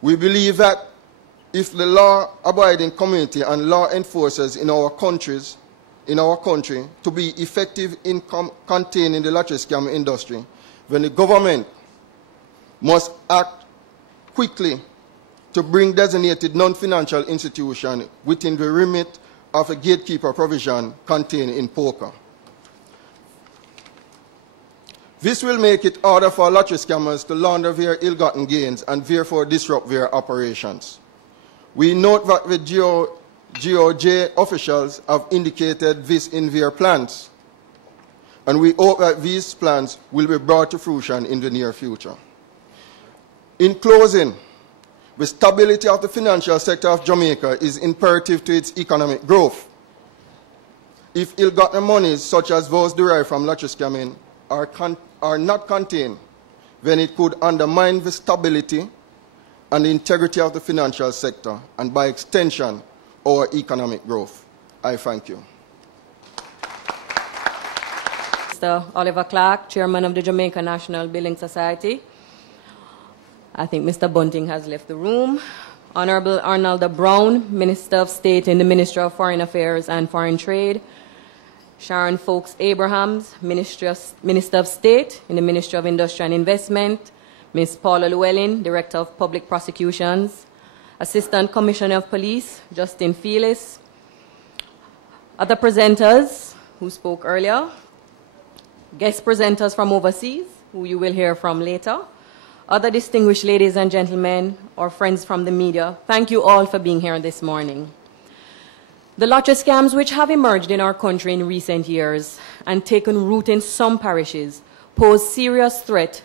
We believe that if the law-abiding community and law enforcers in our country to be effective in containing the lottery scam industry, then the government must act quickly to bring designated non-financial institutions within the remit of a gatekeeper provision contained in POCA. This will make it harder for lottery scammers to launder their ill-gotten gains and therefore disrupt their operations. We note that the GOJ officials have indicated this in their plans, and we hope that these plans will be brought to fruition in the near future. In closing, the stability of the financial sector of Jamaica is imperative to its economic growth. If ill-gotten monies, such as those derived from lottery scamming, are not contained, then it could undermine the stability and the integrity of the financial sector, and by extension, our economic growth. I thank you. Mr. Oliver Clark, Chairman of the Jamaica National Billing Society. I think Mr. Bunting has left the room. Honorable Arnalda Brown, Minister of State in the Ministry of Foreign Affairs and Foreign Trade. Sharon Folks Abrahams, Minister of State in the Ministry of Industry and Investment. Ms. Paula Llewellyn, Director of Public Prosecutions. Assistant Commissioner of Police, Justin Felix. Other presenters who spoke earlier. Guest presenters from overseas, who you will hear from later. Other distinguished ladies and gentlemen, or friends from the media, thank you all for being here this morning. The lottery scams which have emerged in our country in recent years and taken root in some parishes pose serious threats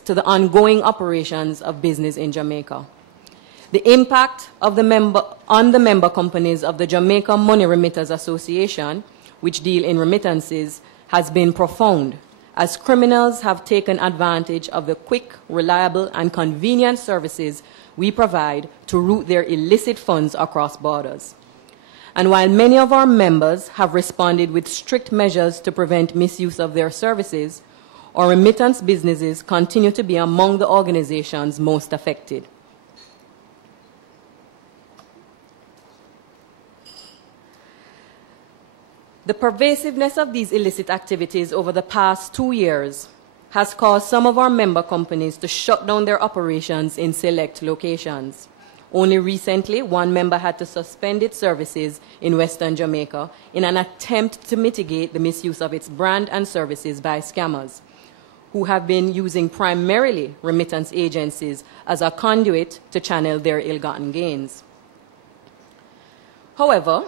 to the ongoing operations of business in Jamaica. The impact of on the member companies of the Jamaica Money Remitters Association, which deal in remittances, has been profound, as criminals have taken advantage of the quick, reliable, and convenient services we provide to route their illicit funds across borders. And while many of our members have responded with strict measures to prevent misuse of their services, our remittance businesses continue to be among the organizations most affected. The pervasiveness of these illicit activities over the past 2 years has caused some of our member companies to shut down their operations in select locations. Only recently, one member had to suspend its services in Western Jamaica in an attempt to mitigate the misuse of its brand and services by scammers, who have been using primarily remittance agencies as a conduit to channel their ill-gotten gains. However,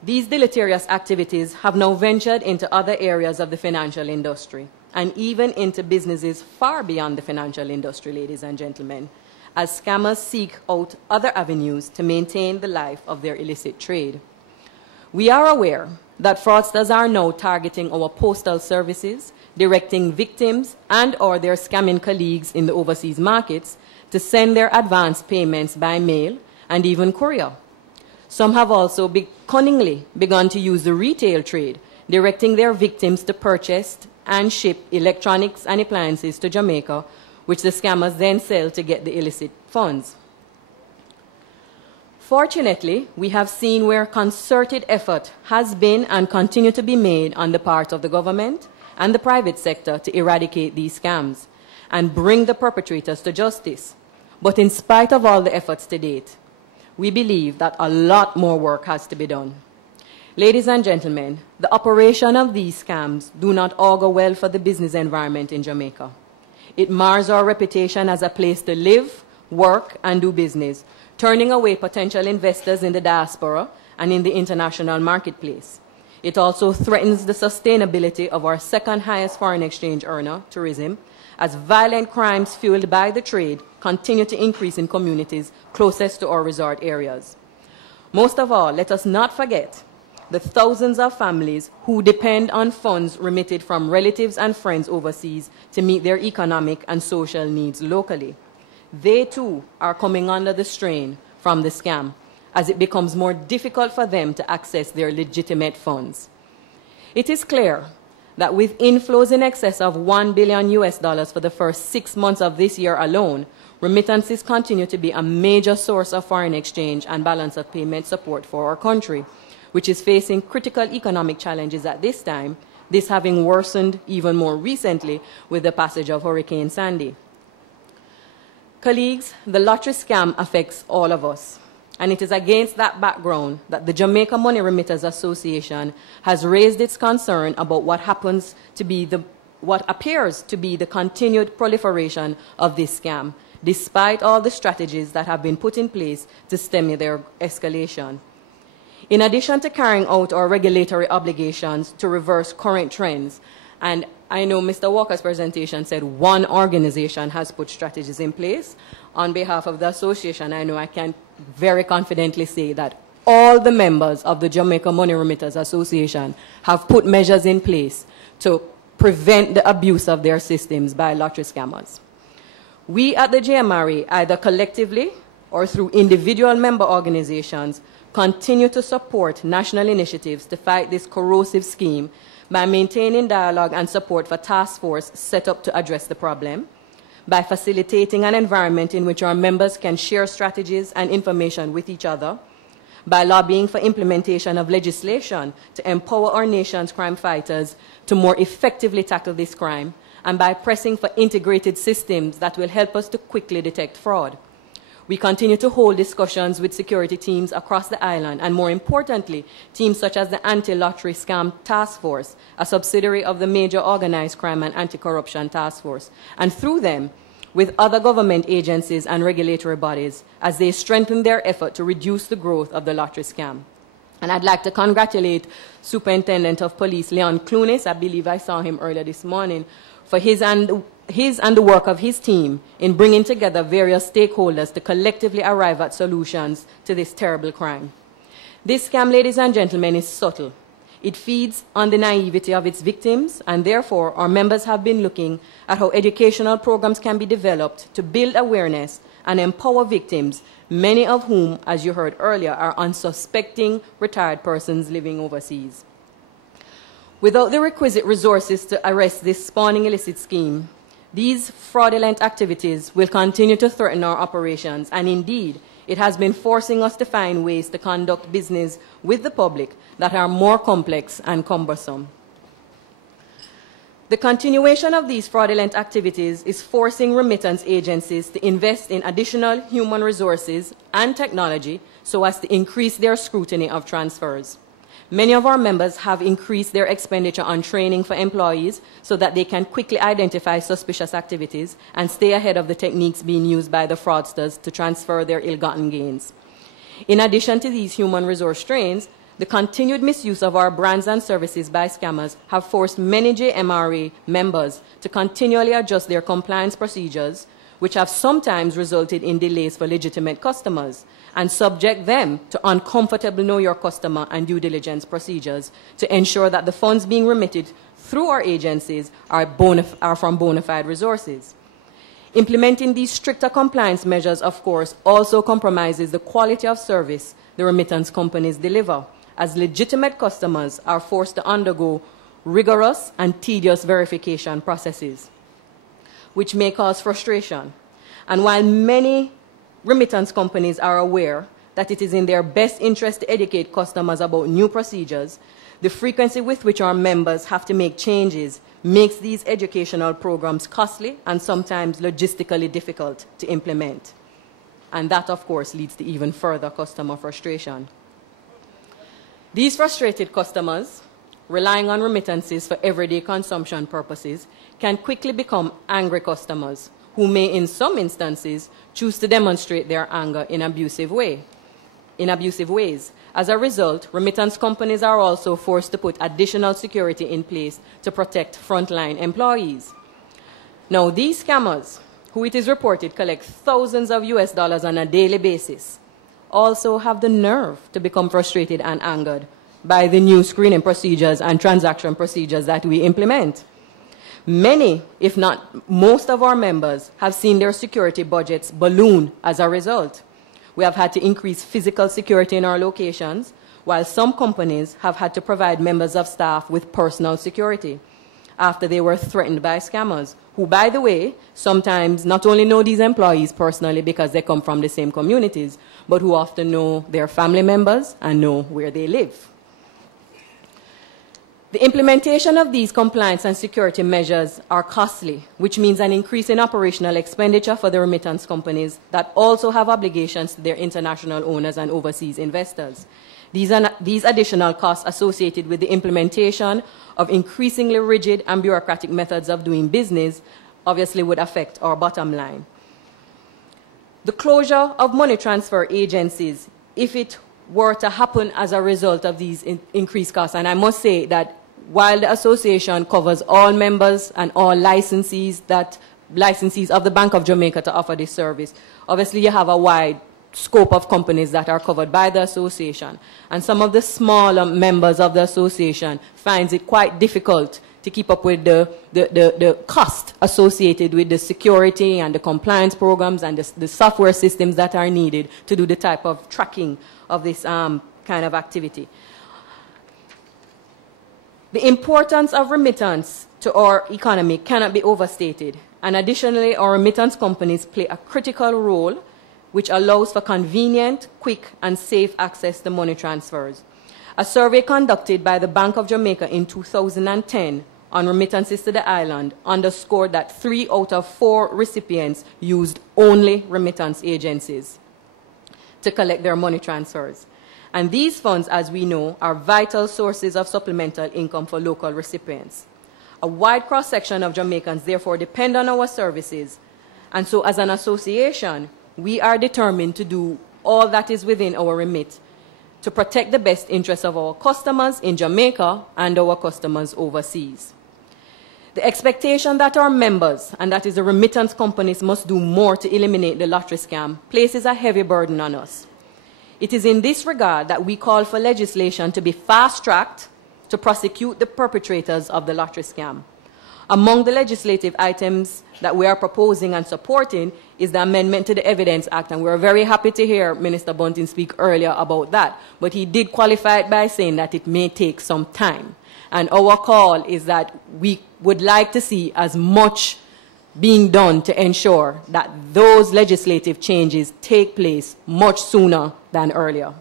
these deleterious activities have now ventured into other areas of the financial industry, and even into businesses far beyond the financial industry, ladies and gentlemen, as scammers seek out other avenues to maintain the life of their illicit trade. We are aware that fraudsters are now targeting our postal services, directing victims and/or their scamming colleagues in the overseas markets to send their advance payments by mail and even courier. Some have also cunningly begun to use the retail trade, directing their victims to purchase and ship electronics and appliances to Jamaica, which the scammers then sell to get the illicit funds. Fortunately, we have seen where concerted effort has been and continue to be made on the part of the government and the private sector to eradicate these scams and bring the perpetrators to justice. But in spite of all the efforts to date, we believe that a lot more work has to be done. Ladies and gentlemen, the operation of these scams do not augur well for the business environment in Jamaica. It mars our reputation as a place to live, work, and do business, turning away potential investors in the diaspora and in the international marketplace. It also threatens the sustainability of our second highest foreign exchange earner, tourism, as violent crimes fueled by the trade continue to increase in communities closest to our resort areas. Most of all, let us not forget the thousands of families who depend on funds remitted from relatives and friends overseas to meet their economic and social needs locally. They too are coming under the strain from the scam, as it becomes more difficult for them to access their legitimate funds. It is clear that with inflows in excess of $1 billion for the first 6 months of this year alone, remittances continue to be a major source of foreign exchange and balance of payment support for our country, which is facing critical economic challenges at this time, this having worsened even more recently with the passage of Hurricane Sandy. Colleagues, the lottery scam affects all of us, and it is against that background that the Jamaica Money Remitters Association has raised its concern about what appears to be the continued proliferation of this scam, despite all the strategies that have been put in place to stem their escalation. In addition to carrying out our regulatory obligations to reverse current trends, and I know Mr. Walker's presentation said one organization has put strategies in place. On behalf of the association, I know I can very confidently say that all the members of the Jamaica Money Remitters Association have put measures in place to prevent the abuse of their systems by lottery scammers. We at the JMRA, either collectively or through individual member organizations, continue to support national initiatives to fight this corrosive scheme by maintaining dialogue and support for task force set up to address the problem, by facilitating an environment in which our members can share strategies and information with each other, by lobbying for implementation of legislation to empower our nation's crime fighters to more effectively tackle this crime, and by pressing for integrated systems that will help us to quickly detect fraud. We continue to hold discussions with security teams across the island, and more importantly, teams such as the Anti-Lottery Scam Task Force, a subsidiary of the Major Organized Crime and Anti-Corruption Task Force, and through them, with other government agencies and regulatory bodies, as they strengthen their effort to reduce the growth of the lottery scam. And I'd like to congratulate Superintendent of Police Leon Clunis, I believe I saw him earlier this morning, for his and the work of his team in bringing together various stakeholders to collectively arrive at solutions to this terrible crime. This scam, ladies and gentlemen, is subtle. It feeds on the naivety of its victims, and therefore our members have been looking at how educational programs can be developed to build awareness and empower victims, many of whom, as you heard earlier, are unsuspecting retired persons living overseas. Without the requisite resources to arrest this spawning illicit scheme, these fraudulent activities will continue to threaten our operations, and indeed, it has been forcing us to find ways to conduct business with the public that are more complex and cumbersome. The continuation of these fraudulent activities is forcing remittance agencies to invest in additional human resources and technology so as to increase their scrutiny of transfers. Many of our members have increased their expenditure on training for employees so that they can quickly identify suspicious activities and stay ahead of the techniques being used by the fraudsters to transfer their ill-gotten gains. In addition to these human resource strains, the continued misuse of our brands and services by scammers have forced many JMRA members to continually adjust their compliance procedures, which have sometimes resulted in delays for legitimate customers, and subject them to uncomfortable know your customer and due diligence procedures to ensure that the funds being remitted through our agencies are from bona fide resources. Implementing these stricter compliance measures, of course, also compromises the quality of service the remittance companies deliver, as legitimate customers are forced to undergo rigorous and tedious verification processes, which may cause frustration. And while many remittance companies are aware that it is in their best interest to educate customers about new procedures, the frequency with which our members have to make changes makes these educational programs costly and sometimes logistically difficult to implement. And that, of course, leads to even further customer frustration. These frustrated customers, relying on remittances for everyday consumption purposes, can quickly become angry customers who may, in some instances, choose to demonstrate their anger in abusive ways. As a result, remittance companies are also forced to put additional security in place to protect frontline employees. Now, these scammers, who it is reported collect thousands of US dollars on a daily basis, also have the nerve to become frustrated and angered by the new screening procedures and transaction procedures that we implement. Many, if not most of our members, have seen their security budgets balloon as a result. We have had to increase physical security in our locations, while some companies have had to provide members of staff with personal security after they were threatened by scammers, who, by the way, sometimes not only know these employees personally because they come from the same communities, but who often know their family members and know where they live. The implementation of these compliance and security measures are costly, which means an increase in operational expenditure for the remittance companies that also have obligations to their international owners and overseas investors. These additional costs associated with the implementation of increasingly rigid and bureaucratic methods of doing business obviously would affect our bottom line. The closure of money transfer agencies, if it were to happen as a result of these increased costs, and I must say that while the association covers all members and all licensees of the Bank of Jamaica to offer this service, obviously you have a wide scope of companies that are covered by the association. And some of the smaller members of the association finds it quite difficult to keep up with the cost associated with the security and the compliance programs and the software systems that are needed to do the type of tracking of this kind of activity. The importance of remittance to our economy cannot be overstated. And additionally, our remittance companies play a critical role which allows for convenient, quick, and safe access to money transfers. A survey conducted by the Bank of Jamaica in 2010 on remittances to the island underscored that 3 out of 4 recipients used only remittance agencies to collect their money transfers. And these funds, as we know, are vital sources of supplemental income for local recipients. A wide cross-section of Jamaicans therefore depend on our services. And so as an association, we are determined to do all that is within our remit to protect the best interests of our customers in Jamaica and our customers overseas. The expectation that our members, and that is the remittance companies, must do more to eliminate the lottery scam places a heavy burden on us. It is in this regard that we call for legislation to be fast-tracked to prosecute the perpetrators of the lottery scam. Among the legislative items that we are proposing and supporting is the amendment to the Evidence Act, and we're very happy to hear Minister Bunting speak earlier about that. But he did qualify it by saying that it may take some time. And our call is that we would like to see as much being done to ensure that those legislative changes take place much sooner than earlier.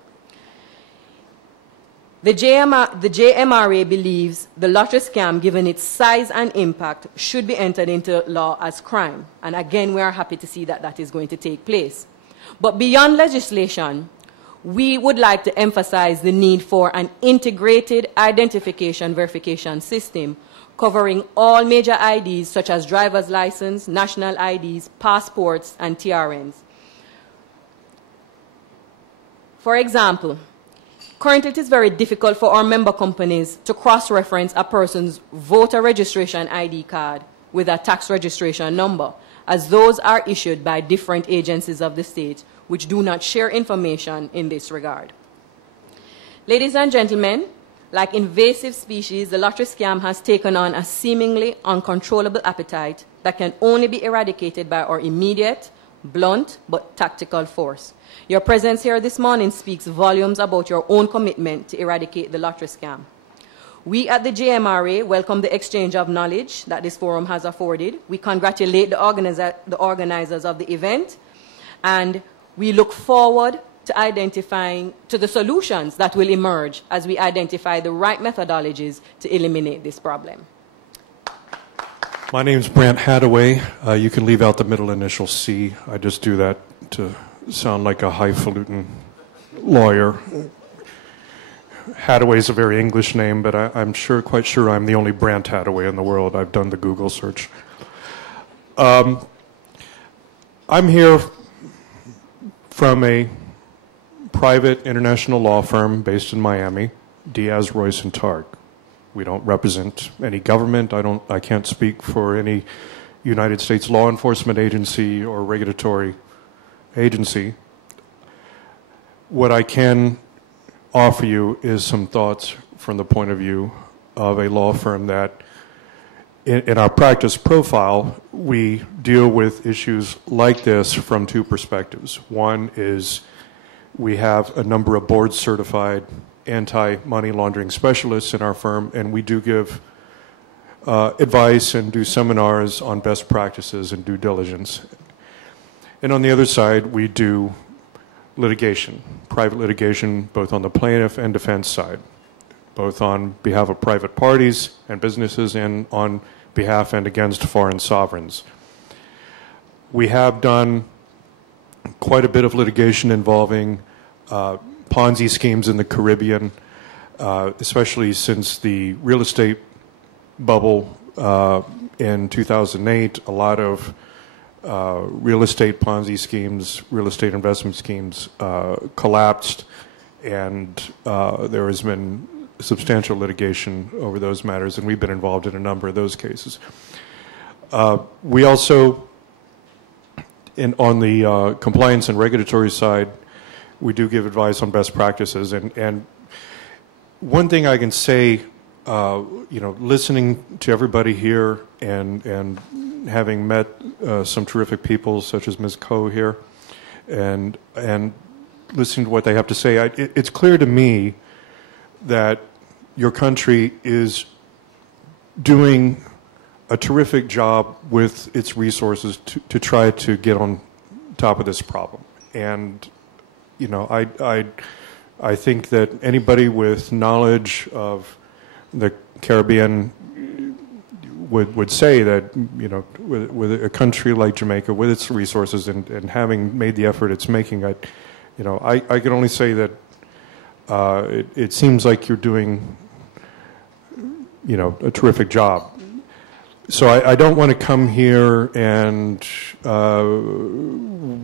The JMRA believes the lottery scam, given its size and impact, should be entered into law as crime. And again, we are happy to see that that is going to take place. But beyond legislation, we would like to emphasize the need for an integrated identification verification system covering all major IDs such as driver's license, national IDs, passports, and TRNs. For example, currently it is very difficult for our member companies to cross-reference a person's voter registration ID card with a tax registration number, as those are issued by different agencies of the state which do not share information in this regard. Ladies and gentlemen, like invasive species, the lottery scam has taken on a seemingly uncontrollable appetite that can only be eradicated by our immediate, blunt, but tactical force. Your presence here this morning speaks volumes about your own commitment to eradicate the lottery scam. We at the JMRA welcome the exchange of knowledge that this forum has afforded. We congratulate the organizers of the event, and we look forward to identifying the solutions that will emerge as we identify the right methodologies to eliminate this problem. My name's Brant Hadaway. You can leave out the middle initial C. I just do that to sound like a highfalutin lawyer. Hadaway is a very English name, but I'm quite sure I'm the only Brant Hadaway in the world. I've done the Google search. I'm here from a private international law firm based in Miami, Diaz, Royce & Targ. We don't represent any government. I can't speak for any United States law enforcement agency or regulatory agency. What I can offer you is some thoughts from the point of view of a law firm that in our practice profile, we deal with issues like this from two perspectives. One is we have a number of board-certified anti-money laundering specialists in our firm, and we do give advice and do seminars on best practices and due diligence. And on the other side, we do litigation, private litigation, both on the plaintiff and defense side, both on behalf of private parties and businesses and on behalf and against foreign sovereigns. We have done quite a bit of litigation involving Ponzi schemes in the Caribbean, especially since the real estate bubble in 2008. A lot of real estate Ponzi schemes, real estate investment schemes collapsed, and there has been substantial litigation over those matters, and we've been involved in a number of those cases. We also, on the compliance and regulatory side, we do give advice on best practices. And one thing I can say, listening to everybody here and having met some terrific people such as Ms. Coe here, and listening to what they have to say, it's clear to me that your country is doing a terrific job with its resources to try to get on top of this problem. And I think that anybody with knowledge of the Caribbean would say that, with a country like Jamaica, with its resources and having made the effort it's making, I can only say that it seems like you're doing, a terrific job. So I don't want to come here and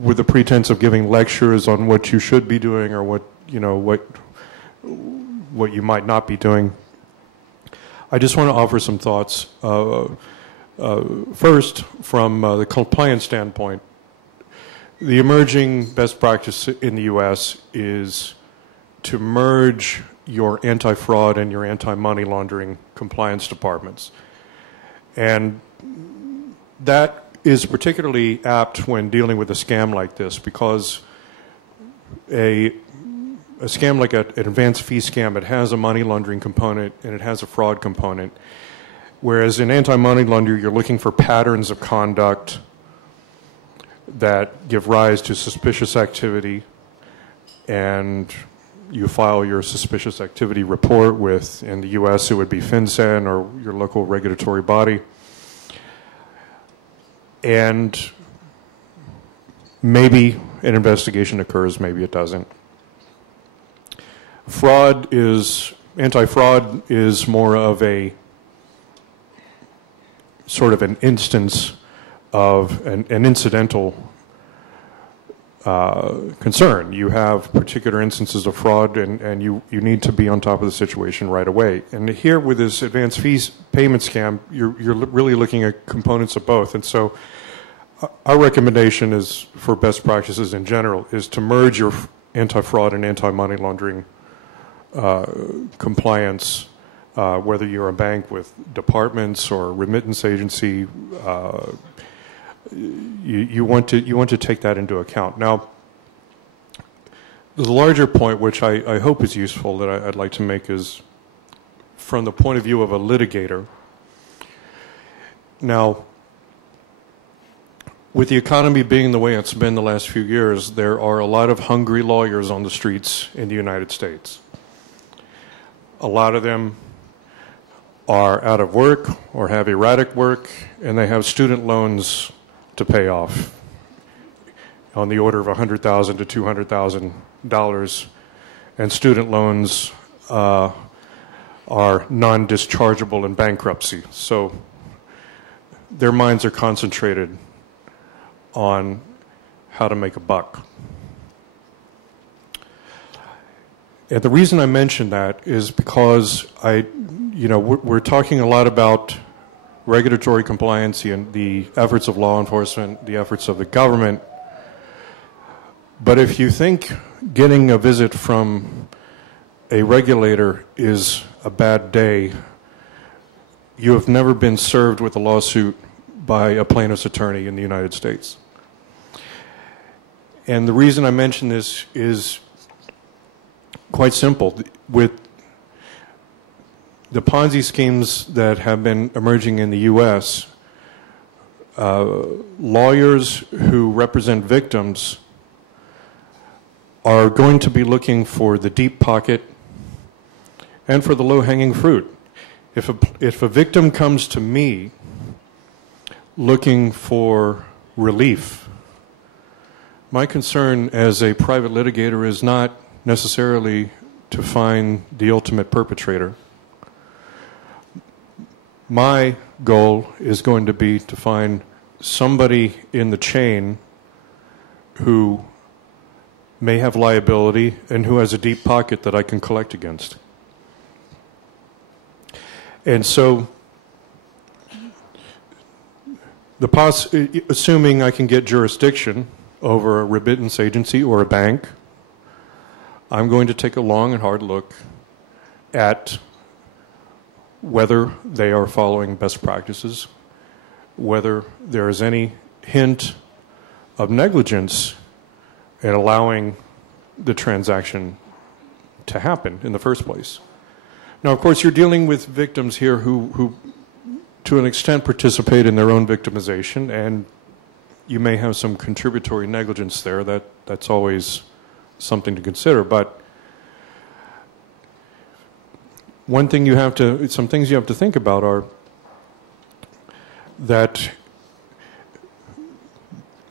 with the pretense of giving lectures on what you should be doing or what you might not be doing. I just want to offer some thoughts. First, from the compliance standpoint, the emerging best practice in the U.S. is to merge your anti-fraud and your anti-money laundering compliance departments. And that is particularly apt when dealing with a scam like this, because a scam like an advance fee scam, it has a money laundering component and it has a fraud component. Whereas in anti-money laundering, you're looking for patterns of conduct that give rise to suspicious activity, and you file your suspicious activity report with, in the U.S., it would be FinCEN or your local regulatory body. And maybe an investigation occurs, maybe it doesn't. Anti-fraud is more of a sort of an instance of an incidental concern. You have particular instances of fraud, and you need to be on top of the situation right away. And here with this advance fees payment scam, you're really looking at components of both. And so our recommendation is, for best practices in general, is to merge your anti-fraud and anti-money laundering compliance, whether you're a bank with departments or a remittance agency. You want to take that into account. Now, the larger point, which I hope is useful, that I'd like to make, is from the point of view of a litigator. Now, with the economy being the way it's been the last few years, there are a lot of hungry lawyers on the streets in the United States. A lot of them are out of work or have erratic work, and they have student loans to pay off on the order of $100,000 to $200,000, and student loans are non-dischargeable in bankruptcy. So their minds are concentrated on how to make a buck. And the reason I mention that is because we're talking a lot about regulatory compliance and the efforts of law enforcement, the efforts of the government. But if you think getting a visit from a regulator is a bad day, you have never been served with a lawsuit by a plaintiff's attorney in the United States. And the reason I mention this is quite simple. With the Ponzi schemes that have been emerging in the U.S., lawyers who represent victims are going to be looking for the deep pocket and for the low-hanging fruit. If a victim comes to me looking for relief, my concern as a private litigator is not necessarily to find the ultimate perpetrator. My goal is going to be to find somebody in the chain who may have liability and who has a deep pocket that I can collect against. And so, assuming I can get jurisdiction over a remittance agency or a bank, I'm going to take a long and hard look at whether they are following best practices, whether there is any hint of negligence in allowing the transaction to happen in the first place. Now, of course, you're dealing with victims here who to an extent, participate in their own victimization, and you may have some contributory negligence there. That's always something to consider. But some things you have to think about are that,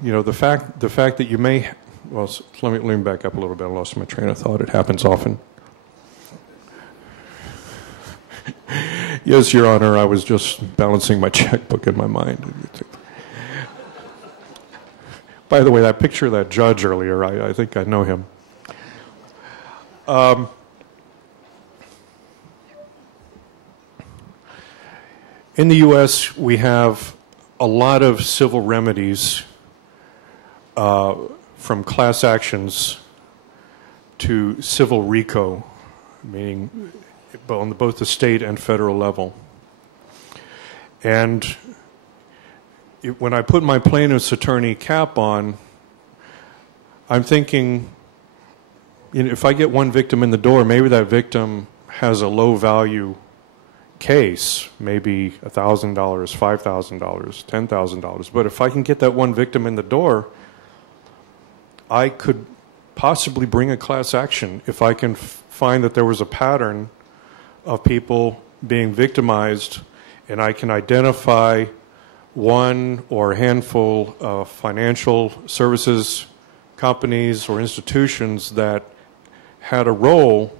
the fact that you may, well, let me back up a little bit. I lost my train of thought. It happens often. Yes, Your Honor, I was just balancing my checkbook in my mind. By the way, that picture of that judge earlier, I think I know him. In the U.S., we have a lot of civil remedies, from class actions to civil RICO meaning on both the state and federal level. And when I put my plaintiff's attorney cap on, I'm thinking, if I get one victim in the door, maybe that victim has a low value case, maybe $1,000, $5,000, $10,000. But if I can get that one victim in the door, I could possibly bring a class action if I can find that there was a pattern of people being victimized, and I can identify one or a handful of financial services companies or institutions that had a role,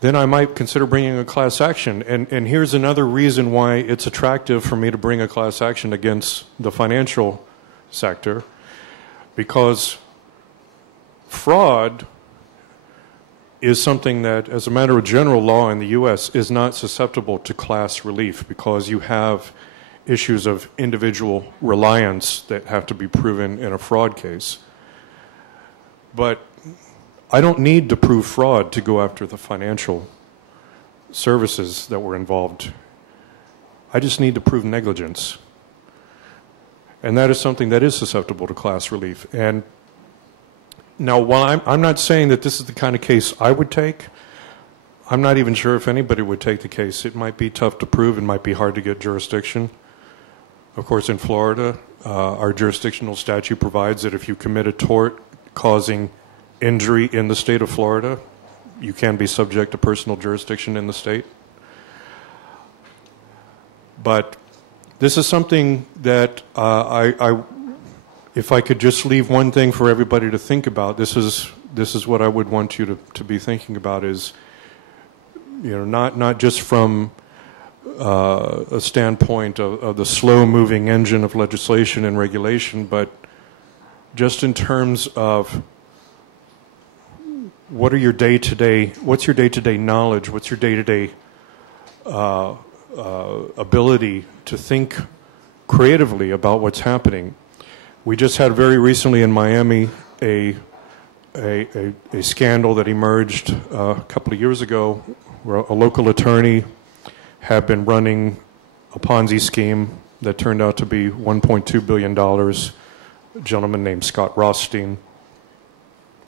then I might consider bringing a class action. And here's another reason why it's attractive for me to bring a class action against the financial sector, because fraud is something that, as a matter of general law in the U.S., is not susceptible to class relief, because you have issues of individual reliance that have to be proven in a fraud case. But I don't need to prove fraud to go after the financial services that were involved. I just need to prove negligence. And that is something that is susceptible to class relief. And now, while I'm not saying that this is the kind of case I would take, I'm not even sure if anybody would take the case. It might be tough to prove. It might be hard to get jurisdiction. Of course, in Florida, our jurisdictional statute provides that if you commit a tort causing injury in the state of Florida, you can be subject to personal jurisdiction in the state. But this is something that if I could just leave one thing for everybody to think about, this is what I would want you to be thinking about, is, not just from a standpoint of the slow-moving engine of legislation and regulation, but just in terms of what's your day-to-day knowledge, what's your day-to-day ability to think creatively about what's happening. We just had very recently in Miami a scandal that emerged a couple of years ago, where a local attorney had been running a Ponzi scheme that turned out to be $1.2 billion. A gentleman named Scott Rothstein.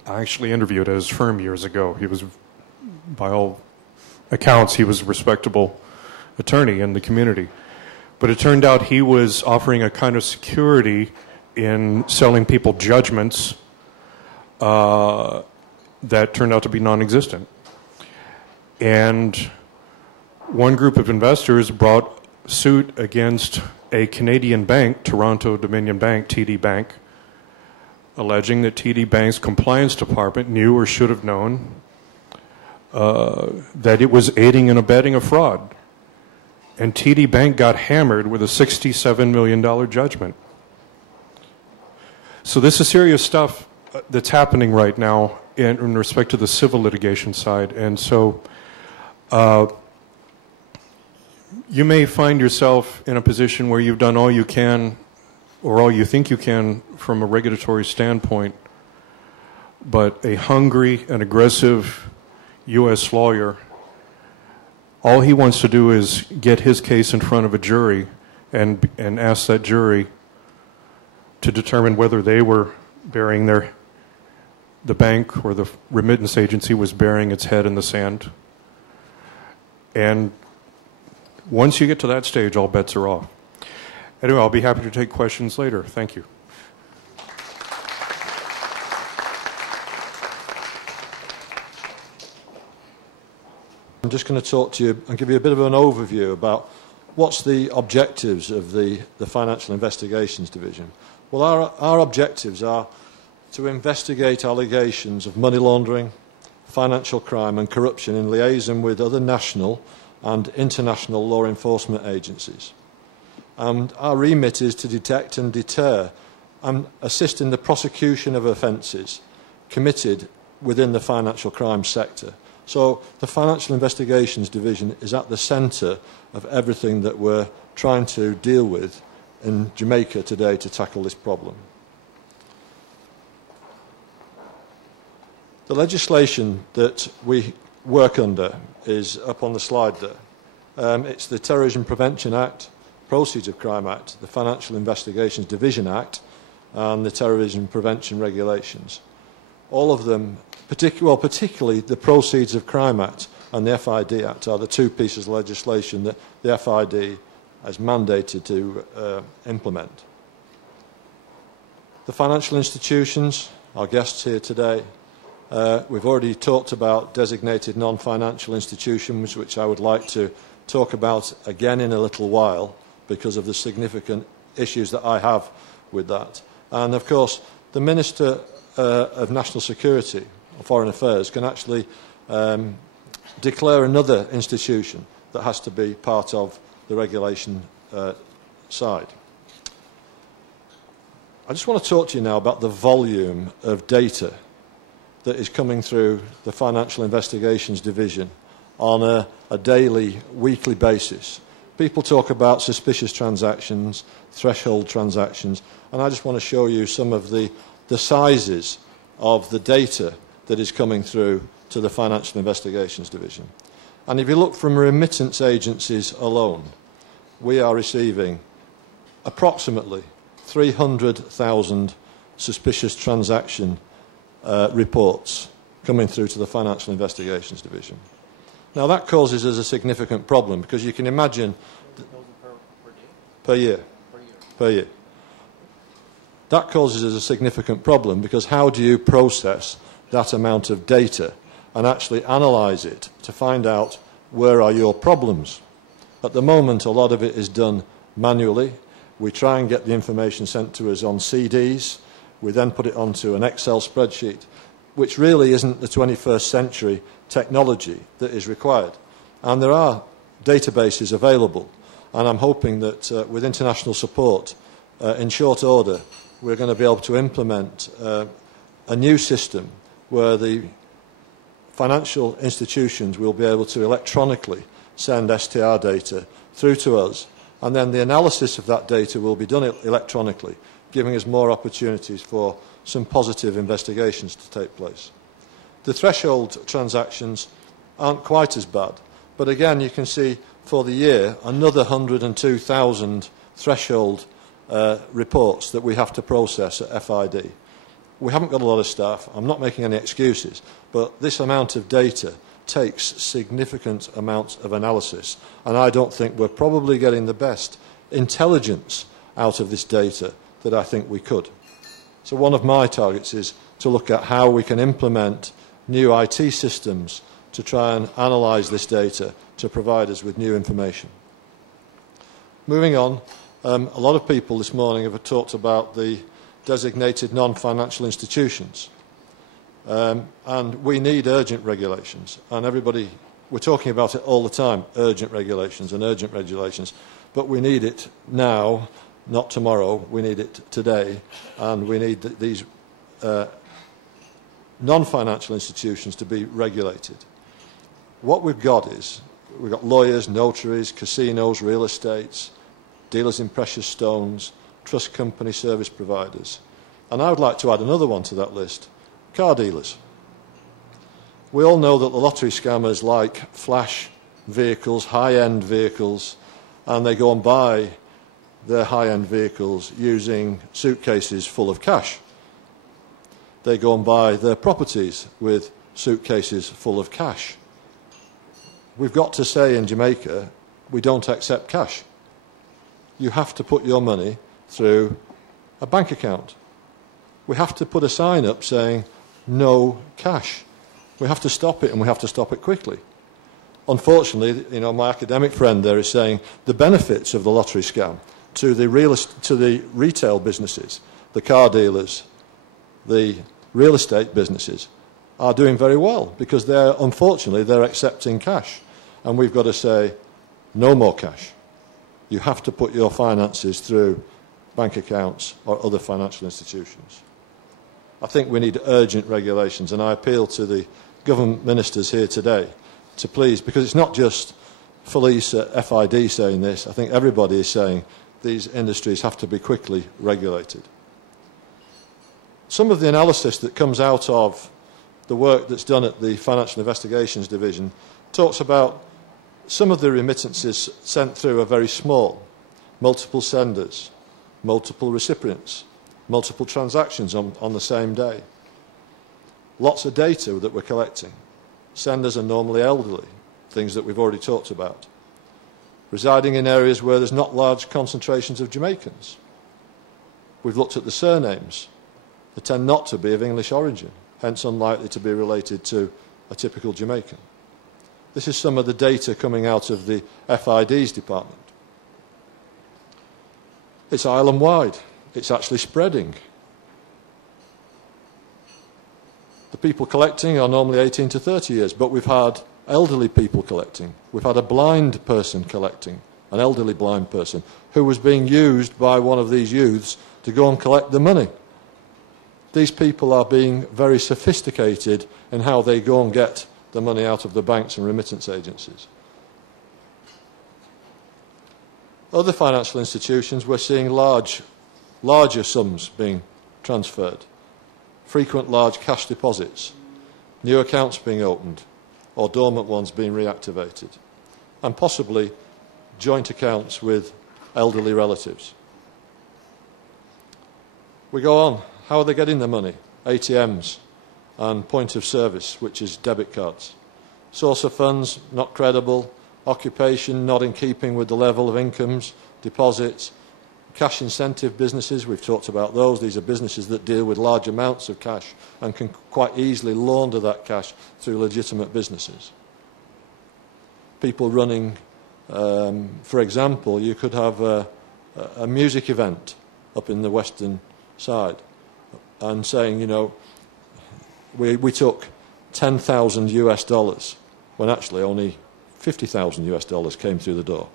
I actually interviewed at his firm years ago. He was, by all accounts, he was a respectable attorney in the community. But it turned out he was offering a kind of security in selling people judgments that turned out to be non-existent. And one group of investors brought suit against a Canadian bank, Toronto Dominion Bank, TD Bank, alleging that TD Bank's compliance department knew or should have known that it was aiding and abetting a fraud. And TD Bank got hammered with a $67 million judgment. So this is serious stuff that's happening right now in respect to the civil litigation side. And so you may find yourself in a position where you've done all you can, or all you think you can from a regulatory standpoint, but a hungry and aggressive U.S. lawyer, all he wants to do is get his case in front of a jury and ask that jury to determine whether they were burying the bank or the remittance agency was burying its head in the sand. And once you get to that stage, all bets are off. Anyway, I'll be happy to take questions later. Thank you. I'm just going to talk to you and give you a bit of an overview about what's the objectives of the Financial Investigations Division. Well, our objectives are to investigate allegations of money laundering, financial crime and corruption in liaison with other national and international law enforcement agencies. And our remit is to detect and deter and assist in the prosecution of offences committed within the financial crime sector. So the Financial Investigations Division is at the centre of everything that we're trying to deal with in Jamaica today to tackle this problem. The legislation that we work under is up on the slide there. It's the Terrorism Prevention Act, Proceeds of Crime Act, the Financial Investigations Division Act, and the Terrorism Prevention Regulations. All of them, particularly the Proceeds of Crime Act and the FID Act, are the two pieces of legislation that the FID has mandated to implement. The financial institutions, our guests here today, we've already talked about designated non-financial institutions, which I would like to talk about again in a little while because of the significant issues that I have with that. And of course, the Minister of National Security or Foreign Affairs can actually declare another institution that has to be part of the regulation side. I just want to talk to you now about the volume of data that is coming through the Financial Investigations Division on a daily, weekly basis. People talk about suspicious transactions, threshold transactions, and I just want to show you some of the sizes of the data that is coming through to the Financial Investigations Division. And if you look from remittance agencies alone, we are receiving approximately 300,000 suspicious transaction reports coming through to the Financial Investigations Division. Now that causes us a significant problem because you can imagine per year. That causes us a significant problem because how do you process that amount of data and actually analyse it to find out where are your problems? At the moment, a lot of it is done manually. We try and get the information sent to us on CDs. We then put it onto an Excel spreadsheet, which really isn't the 21st century technology that is required. And there are databases available, and I'm hoping that with international support, in short order, we're going to be able to implement a new system where the financial institutions will be able to electronically send STR data through to us, and then the analysis of that data will be done electronically, giving us more opportunities for some positive investigations to take place. The threshold transactions aren't quite as bad, but again you can see for the year another 102,000 threshold reports that we have to process at FID. We haven't got a lot of staff, I'm not making any excuses, but this amount of data takes significant amounts of analysis, and I don't think we're probably getting the best intelligence out of this data that I think we could. So one of my targets is to look at how we can implement new IT systems to try and analyse this data to provide us with new information. Moving on, a lot of people this morning have talked about the designated non-financial institutions. And we need urgent regulations. And everybody, we're talking about it all the time, urgent regulations and urgent regulations. But we need it now, not tomorrow. We need it today. And we need these non-financial institutions to be regulated. What we've got is, we've got lawyers, notaries, casinos, real estates, dealers in precious stones, trust company service providers. And I would like to add another one to that list, car dealers. We all know that the lottery scammers like flash vehicles, high-end vehicles, and they go and buy their high-end vehicles using suitcases full of cash. They go and buy their properties with suitcases full of cash. We've got to say in Jamaica, we don't accept cash. You have to put your money through a bank account. We have to put a sign up saying, no cash. We have to stop it, and we have to stop it quickly. Unfortunately, you know, my academic friend there is saying the benefits of the lottery scam to the retail businesses, the car dealers, the real estate businesses, are doing very well because unfortunately they're accepting cash. And we've got to say, no more cash. You have to put your finances through bank accounts or other financial institutions. I think we need urgent regulations, and I appeal to the government ministers here today to please, because it's not just Felice at FID saying this, I think everybody is saying these industries have to be quickly regulated. Some of the analysis that comes out of the work that's done at the Financial Investigations Division talks about some of the remittances sent through are very small, multiple senders, multiple recipients, multiple transactions on the same day. Lots of data that we're collecting. Senders are normally elderly, things that we've already talked about. Residing in areas where there's not large concentrations of Jamaicans. We've looked at the surnames. They tend not to be of English origin, hence unlikely to be related to a typical Jamaican. This is some of the data coming out of the FID's department. It's island-wide. It's actually spreading. The people collecting are normally 18 to 30 years, but we've had elderly people collecting. We've had a blind person collecting, an elderly blind person, who was being used by one of these youths to go and collect the money. These people are being very sophisticated in how they go and get the money out of the banks and remittance agencies. Other financial institutions, we're seeing larger sums being transferred, frequent large cash deposits, new accounts being opened, or dormant ones being reactivated, and possibly joint accounts with elderly relatives. We go on. How are they getting the money? ATMs and point of service, which is debit cards. Source of funds, not credible. Occupation, not in keeping with the level of incomes, deposits. Cash incentive businesses, we've talked about those. These are businesses that deal with large amounts of cash and can quite easily launder that cash through legitimate businesses. People running, for example, you could have a music event up in the western side and saying, you know, we took 10,000 US dollars when actually only 50,000 US dollars came through the door.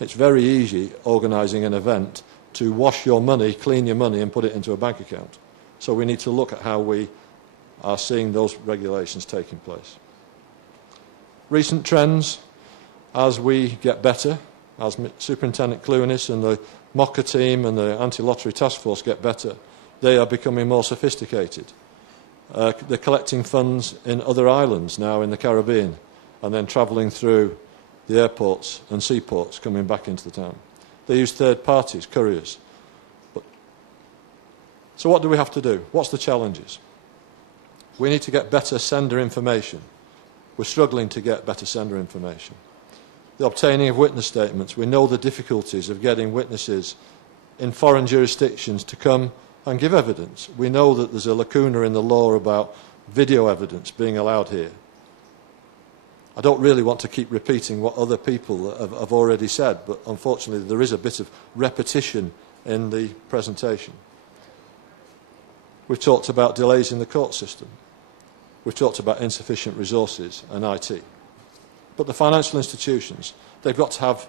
It's very easy organising an event to wash your money, clean your money and put it into a bank account. So we need to look at how we are seeing those regulations taking place. Recent trends, as we get better, as Superintendent Clunis and the MOCA team and the Anti-Lottery Task Force get better, they are becoming more sophisticated. They're collecting funds in other islands now in the Caribbean and then travelling through the airports and seaports coming back into the town. They use third parties, couriers. So what do we have to do? What's the challenges? We need to get better sender information. We're struggling to get better sender information. The obtaining of witness statements. We know the difficulties of getting witnesses in foreign jurisdictions to come and give evidence. We know that there's a lacuna in the law about video evidence being allowed here. I don't really want to keep repeating what other people have already said, but unfortunately there is a bit of repetition in the presentation. We've talked about delays in the court system. We've talked about insufficient resources and IT. But the financial institutions, they've got to have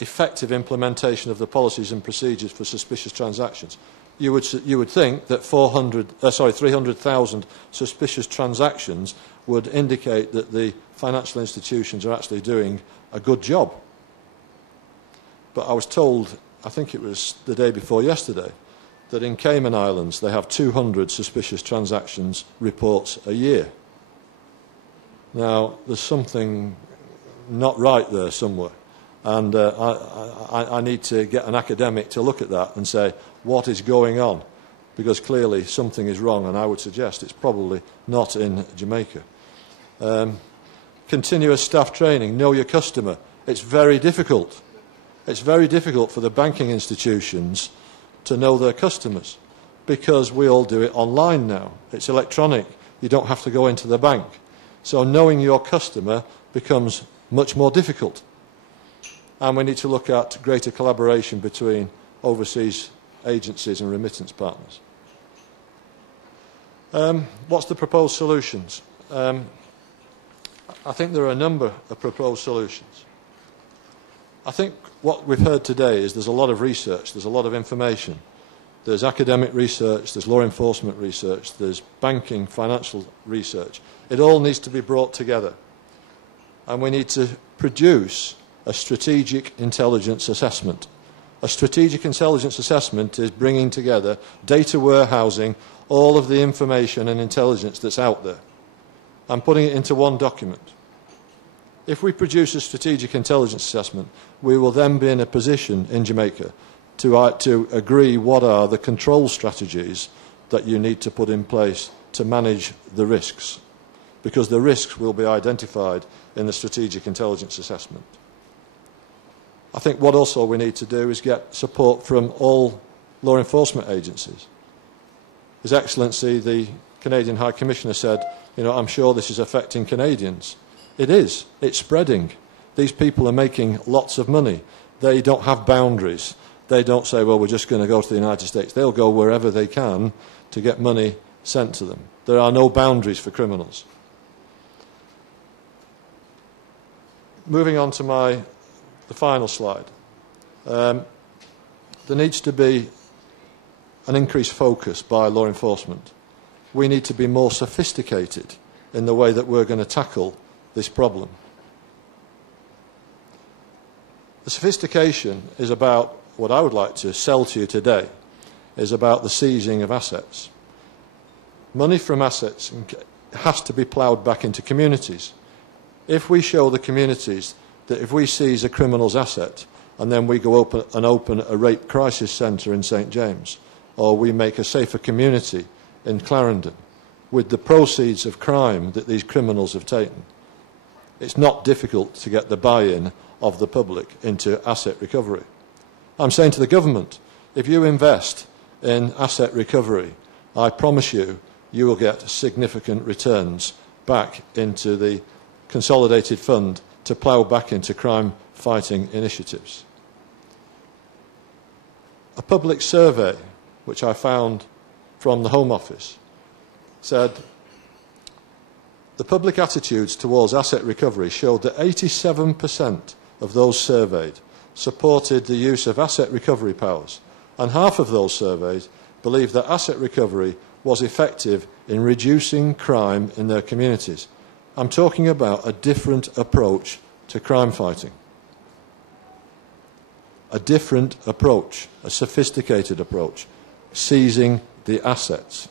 effective implementation of the policies and procedures for suspicious transactions. You would think that 300,000 suspicious transactions would indicate that the financial institutions are actually doing a good job. But I was told, I think it was the day before yesterday, that in Cayman Islands they have 200 suspicious transactions reports a year. Now, there's something not right there somewhere. And I need to get an academic to look at that and say, what is going on? Because clearly something is wrong, and I would suggest it's probably not in Jamaica. Continuous staff training, know your customer. It's very difficult. It's very difficult for the banking institutions to know their customers because we all do it online now. It's electronic. You don't have to go into the bank. So knowing your customer becomes much more difficult. And we need to look at greater collaboration between overseas agencies and remittance partners. What's the proposed solutions? I think there are a number of proposed solutions. I think what we've heard today is there's a lot of research, there's a lot of information. There's academic research, there's law enforcement research, there's banking, financial research. It all needs to be brought together. And we need to produce a strategic intelligence assessment. A strategic intelligence assessment is bringing together, data warehousing, all of the information and intelligence that's out there. and putting it into one document. If we produce a strategic intelligence assessment, we will then be in a position in Jamaica to agree what are the control strategies that you need to put in place to manage the risks, because the risks will be identified in the strategic intelligence assessment. I think what also we need to do is get support from all law enforcement agencies. His Excellency, the Canadian High Commissioner, said, you know, I'm sure this is affecting Canadians. It is. It's spreading. These people are making lots of money. They don't have boundaries. They don't say, well, we're just going to go to the United States. They'll go wherever they can to get money sent to them. There are no boundaries for criminals. Moving on to the final slide. There needs to be an increased focus by law enforcement. We need to be more sophisticated in the way that we're going to tackle this problem. The sophistication is about what I would like to sell to you today, is about the seizing of assets. Money from assets has to be ploughed back into communities. If we show the communities that if we seize a criminal's asset and then we go open a rape crisis centre in St James, or we make a safer community in Clarendon with the proceeds of crime that these criminals have taken, it's not difficult to get the buy-in of the public into asset recovery. I'm saying to the government, if you invest in asset recovery, I promise you, you will get significant returns back into the consolidated fund to plough back into crime-fighting initiatives. A public survey, which I found from the Home Office, said the public attitudes towards asset recovery showed that 87% of those surveyed supported the use of asset recovery powers, and half of those surveyed believed that asset recovery was effective in reducing crime in their communities. I'm talking about a different approach to crime fighting. A different approach, a sophisticated approach, seizing the assets.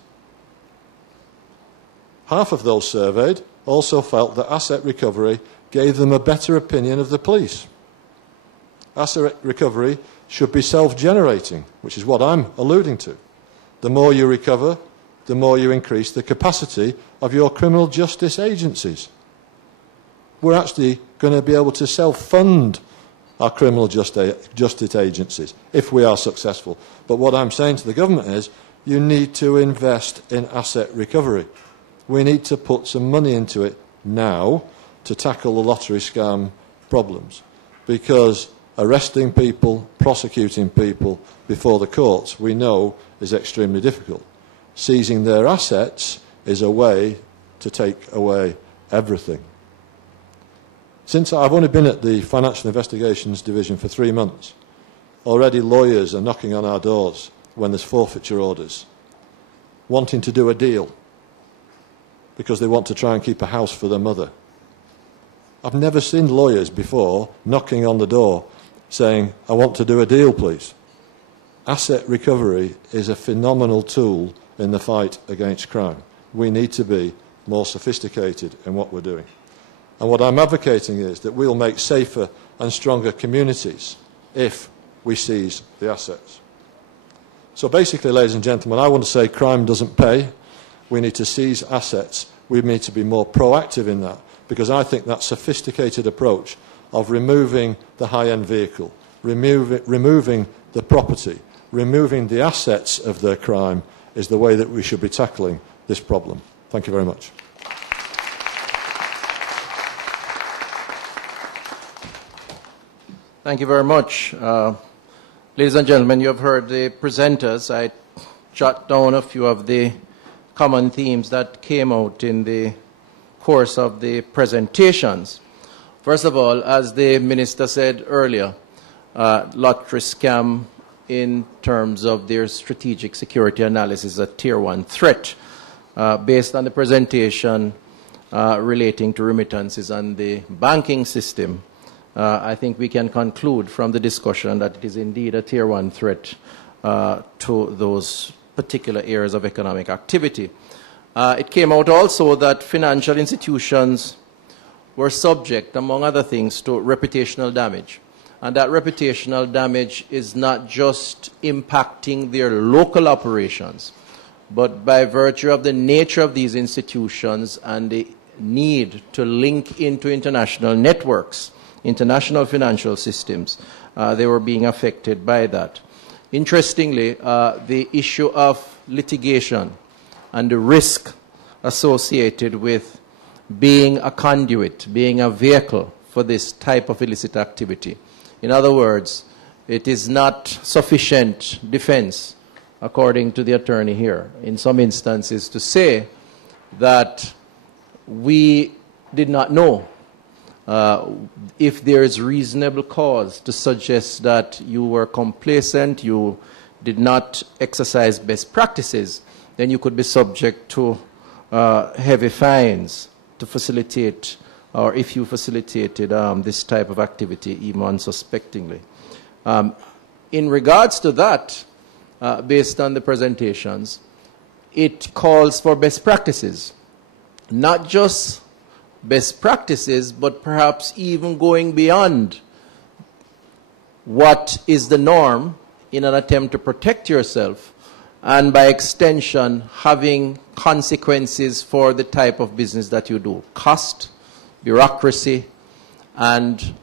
Half of those surveyed also felt that asset recovery gave them a better opinion of the police. Asset recovery should be self-generating, which is what I'm alluding to. The more you recover, the more you increase the capacity of your criminal justice agencies. We're actually going to be able to self-fund our criminal justice agencies if we are successful. But what I'm saying to the government is, you need to invest in asset recovery. We need to put some money into it now to tackle the lottery scam problems, because arresting people, prosecuting people before the courts, we know, is extremely difficult. Seizing their assets is a way to take away everything. Since I've only been at the Financial Investigations Division for 3 months, already lawyers are knocking on our doors when there's forfeiture orders, wanting to do a deal because they want to try and keep a house for their mother. I've never seen lawyers before knocking on the door saying, I want to do a deal, please. Asset recovery is a phenomenal tool in the fight against crime. We need to be more sophisticated in what we're doing. And what I'm advocating is that we'll make safer and stronger communities if we seize the assets. So basically, ladies and gentlemen, I want to say crime doesn't pay. We need to seize assets. We need to be more proactive in that, because I think that sophisticated approach of removing the high-end vehicle, removing the property, removing the assets of their crime is the way that we should be tackling this problem. Thank you very much. Thank you very much. Ladies and gentlemen, you have heard the presenters. I jot down a few of the common themes that came out in the course of the presentations. First of all, as the Minister said earlier, lottery scam in terms of their strategic security analysis is a Tier 1 threat. Based on the presentation relating to remittances and the banking system, I think we can conclude from the discussion that it is indeed a Tier 1 threat to those particular areas of economic activity. It came out also that financial institutions were subject, among other things, to reputational damage. And that reputational damage is not just impacting their local operations, but by virtue of the nature of these institutions and the need to link into international networks, international financial systems, they were being affected by that. Interestingly, the issue of litigation and the risk associated with being a conduit, being a vehicle for this type of illicit activity. In other words, it is not sufficient defense, according to the attorney here, in some instances, to say that we did not know if there is reasonable cause to suggest that you were complacent, you did not exercise best practices, then you could be subject to heavy fines to facilitate, or if you facilitated this type of activity, even unsuspectingly. In regards to that, based on the presentations, it calls for best practices. Not just best practices, but perhaps even going beyond what is the norm in an attempt to protect yourself, and by extension, having consequences for the type of business that you do. Cost, bureaucracy, and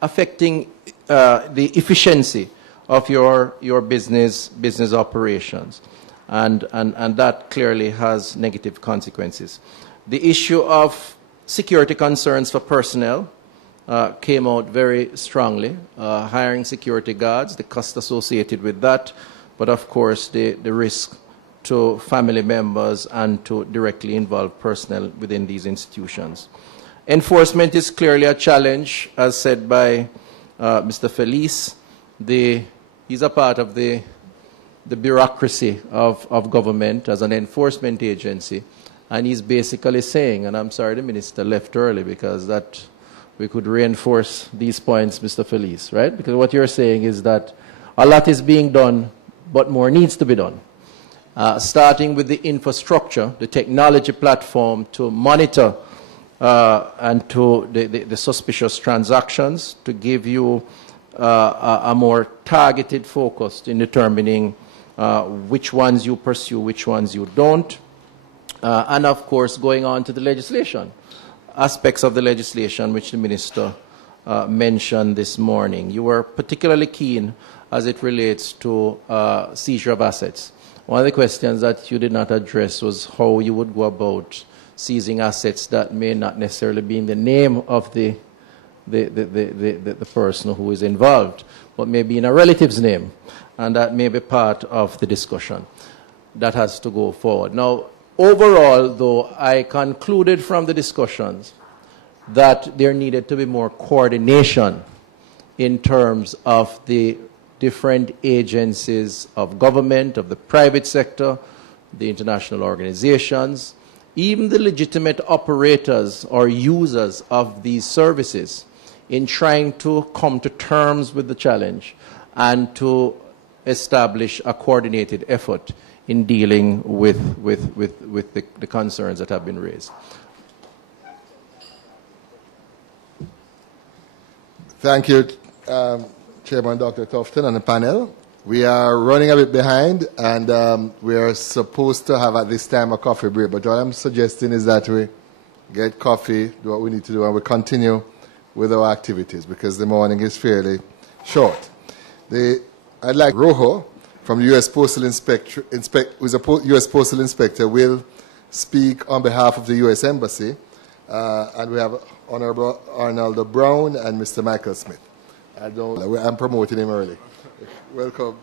affecting the efficiency of your business operations. And that clearly has negative consequences. The issue of security concerns for personnel came out very strongly. Hiring security guards, the cost associated with that, but of course the risk to family members and to directly involved personnel within these institutions. Enforcement is clearly a challenge, as said by Mr. Felice. He's a part of the bureaucracy of government as an enforcement agency, and he's basically saying, and I'm sorry the minister left early because that we could reinforce these points, Mr. Felice, right? Because what you're saying is that a lot is being done, but more needs to be done. Starting with the infrastructure, the technology platform to monitor and to the suspicious transactions, to give you a more targeted focus in determining which ones you pursue, which ones you don't. And of course, going on to the legislation, aspects of the legislation which the minister mentioned this morning. You were particularly keen as it relates to seizure of assets. One of the questions that you did not address was how you would go about seizing assets that may not necessarily be in the name of the person who is involved, but maybe in a relative's name, and that may be part of the discussion that has to go forward. Now, overall, though, I concluded from the discussions that there needed to be more coordination in terms of the different agencies of government, of the private sector, the international organizations, even the legitimate operators or users of these services, in trying to come to terms with the challenge and to establish a coordinated effort in dealing with the concerns that have been raised. Thank you, Chairman Dr. Tufton and the panel. We are running a bit behind, and we are supposed to have at this time a coffee break, but what I'm suggesting is that we get coffee, do what we need to do, and we continue with our activities because the morning is fairly short. I'd like Rojo from the U.S. Postal Inspector, who's a U.S. Postal Inspector, will speak on behalf of the U.S. Embassy, and we have Honorable Arnaldo Brown and Mr. Michael Smith. I'm promoting him early. Welcome.